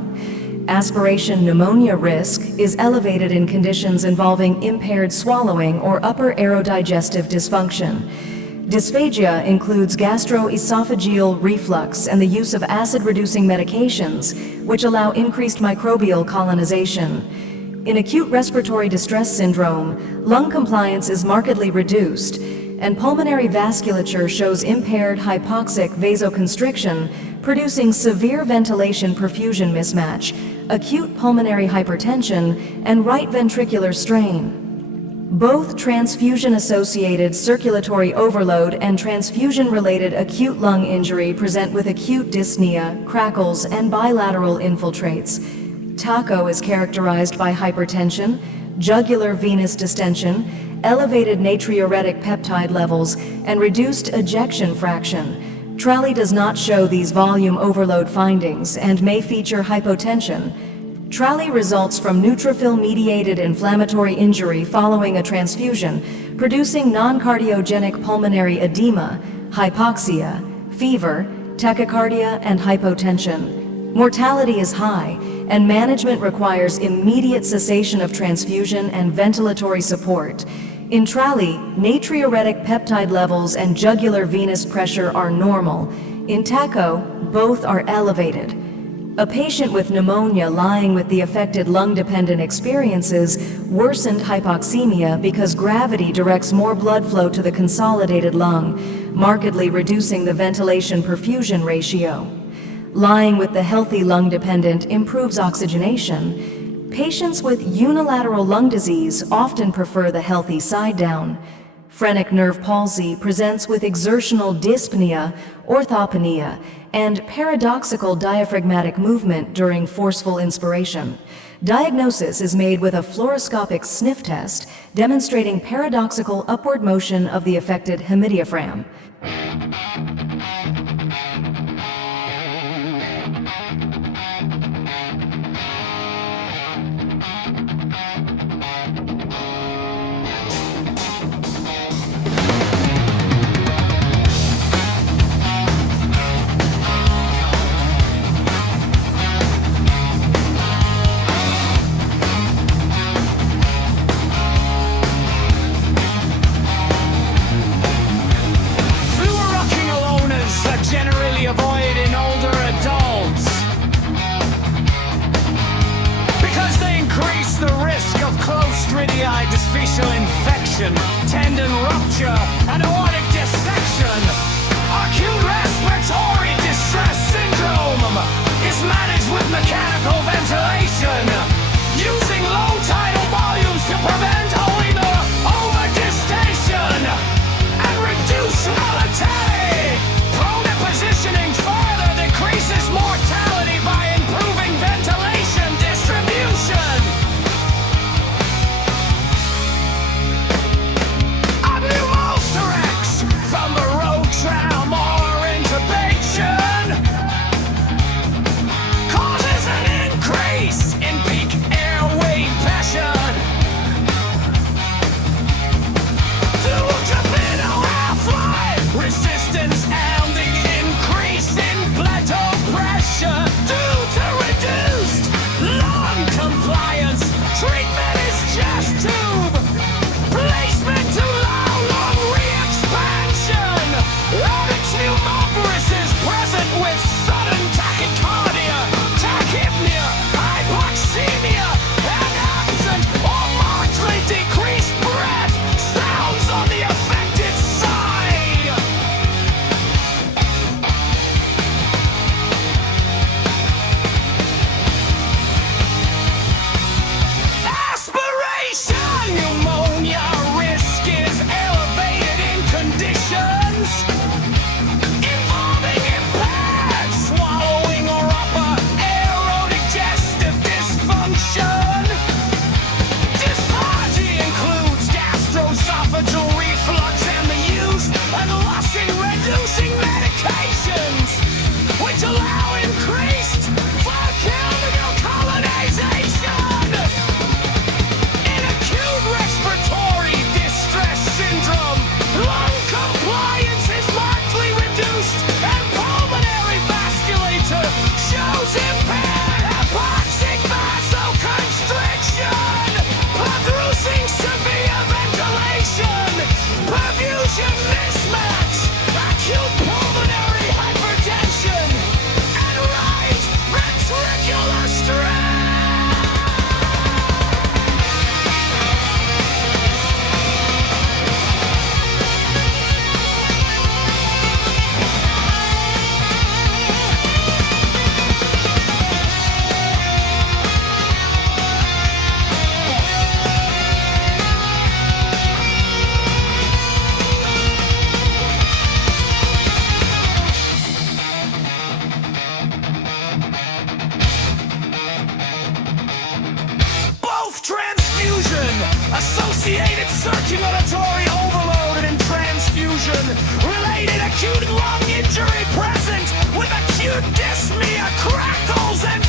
Aspiration pneumonia risk is elevated in conditions involving impaired swallowing or upper aerodigestive dysfunction. Dysphagia includes gastroesophageal reflux and the use of acid-reducing medications, which allow increased microbial colonization. In acute respiratory distress syndrome, lung compliance is markedly reduced, and pulmonary vasculature shows impaired hypoxic vasoconstriction, producing severe ventilation perfusion mismatch, acute pulmonary hypertension, and right ventricular strain. Both transfusion-associated circulatory overload and transfusion-related acute lung injury present with acute dyspnea, crackles, and bilateral infiltrates. TACO is characterized by hypertension, jugular venous distension, elevated natriuretic peptide levels, and reduced ejection fraction. TRALI does not show these volume overload findings and may feature hypotension. TRALI results from neutrophil-mediated inflammatory injury following a transfusion, producing non-cardiogenic pulmonary edema, hypoxia, fever, tachycardia, and hypotension. Mortality is high, and management requires immediate cessation of transfusion and ventilatory support. In TRALI, natriuretic peptide levels and jugular venous pressure are normal. In TACO, both are elevated. A patient with pneumonia lying with the affected lung-dependent experiences worsened hypoxemia because gravity directs more blood flow to the consolidated lung, markedly reducing the ventilation-perfusion ratio. Lying with the healthy lung-dependent improves oxygenation. Patients with unilateral lung disease often prefer the healthy side down. Phrenic nerve palsy presents with exertional dyspnea, orthopnea, and paradoxical diaphragmatic movement during forceful inspiration. Diagnosis is made with a fluoroscopic sniff test demonstrating paradoxical upward motion of the affected hemidiaphragm. Avoiding older adults because they increase the risk of clostridial dysphacial infection, tendon rupture, and aortic dissection. Acute respiratory distress syndrome is managed with mechanical ventilation using low tidal volumes to prevent oiler overdistation and reduce mortality. Positioning further decreases mortality by improving ventilation distribution. A pneumothorax from barotrauma or intubation causes an increase in peak airway pressure due to middle half-life resistance and the increase in plateau pressure due to reduced lung compliance. Treatment is chest tube placement to allow lung re-expansion. Aortic pneumothorax is present with sudden tachycardia, tachypnea, hypoxemia, and absent or markedly decreased breath sounds on the affected side. Aspiration! function. Dysphagy includes gastroesophageal reflux and the use of lusting-reducing medications, which allow increased biochemical colonization. In acute respiratory distress syndrome, lung compliance is markedly reduced and pulmonary vasculature shows impaired hypoxic vasoconstriction, producing severe ventilation, perfusion mismatch, acute pulmonary hypertension, and right ventricular stress. Both transfusion, associated circulatory overload, and transfusion related acute lung injury present with acute dyspnea, crackles, and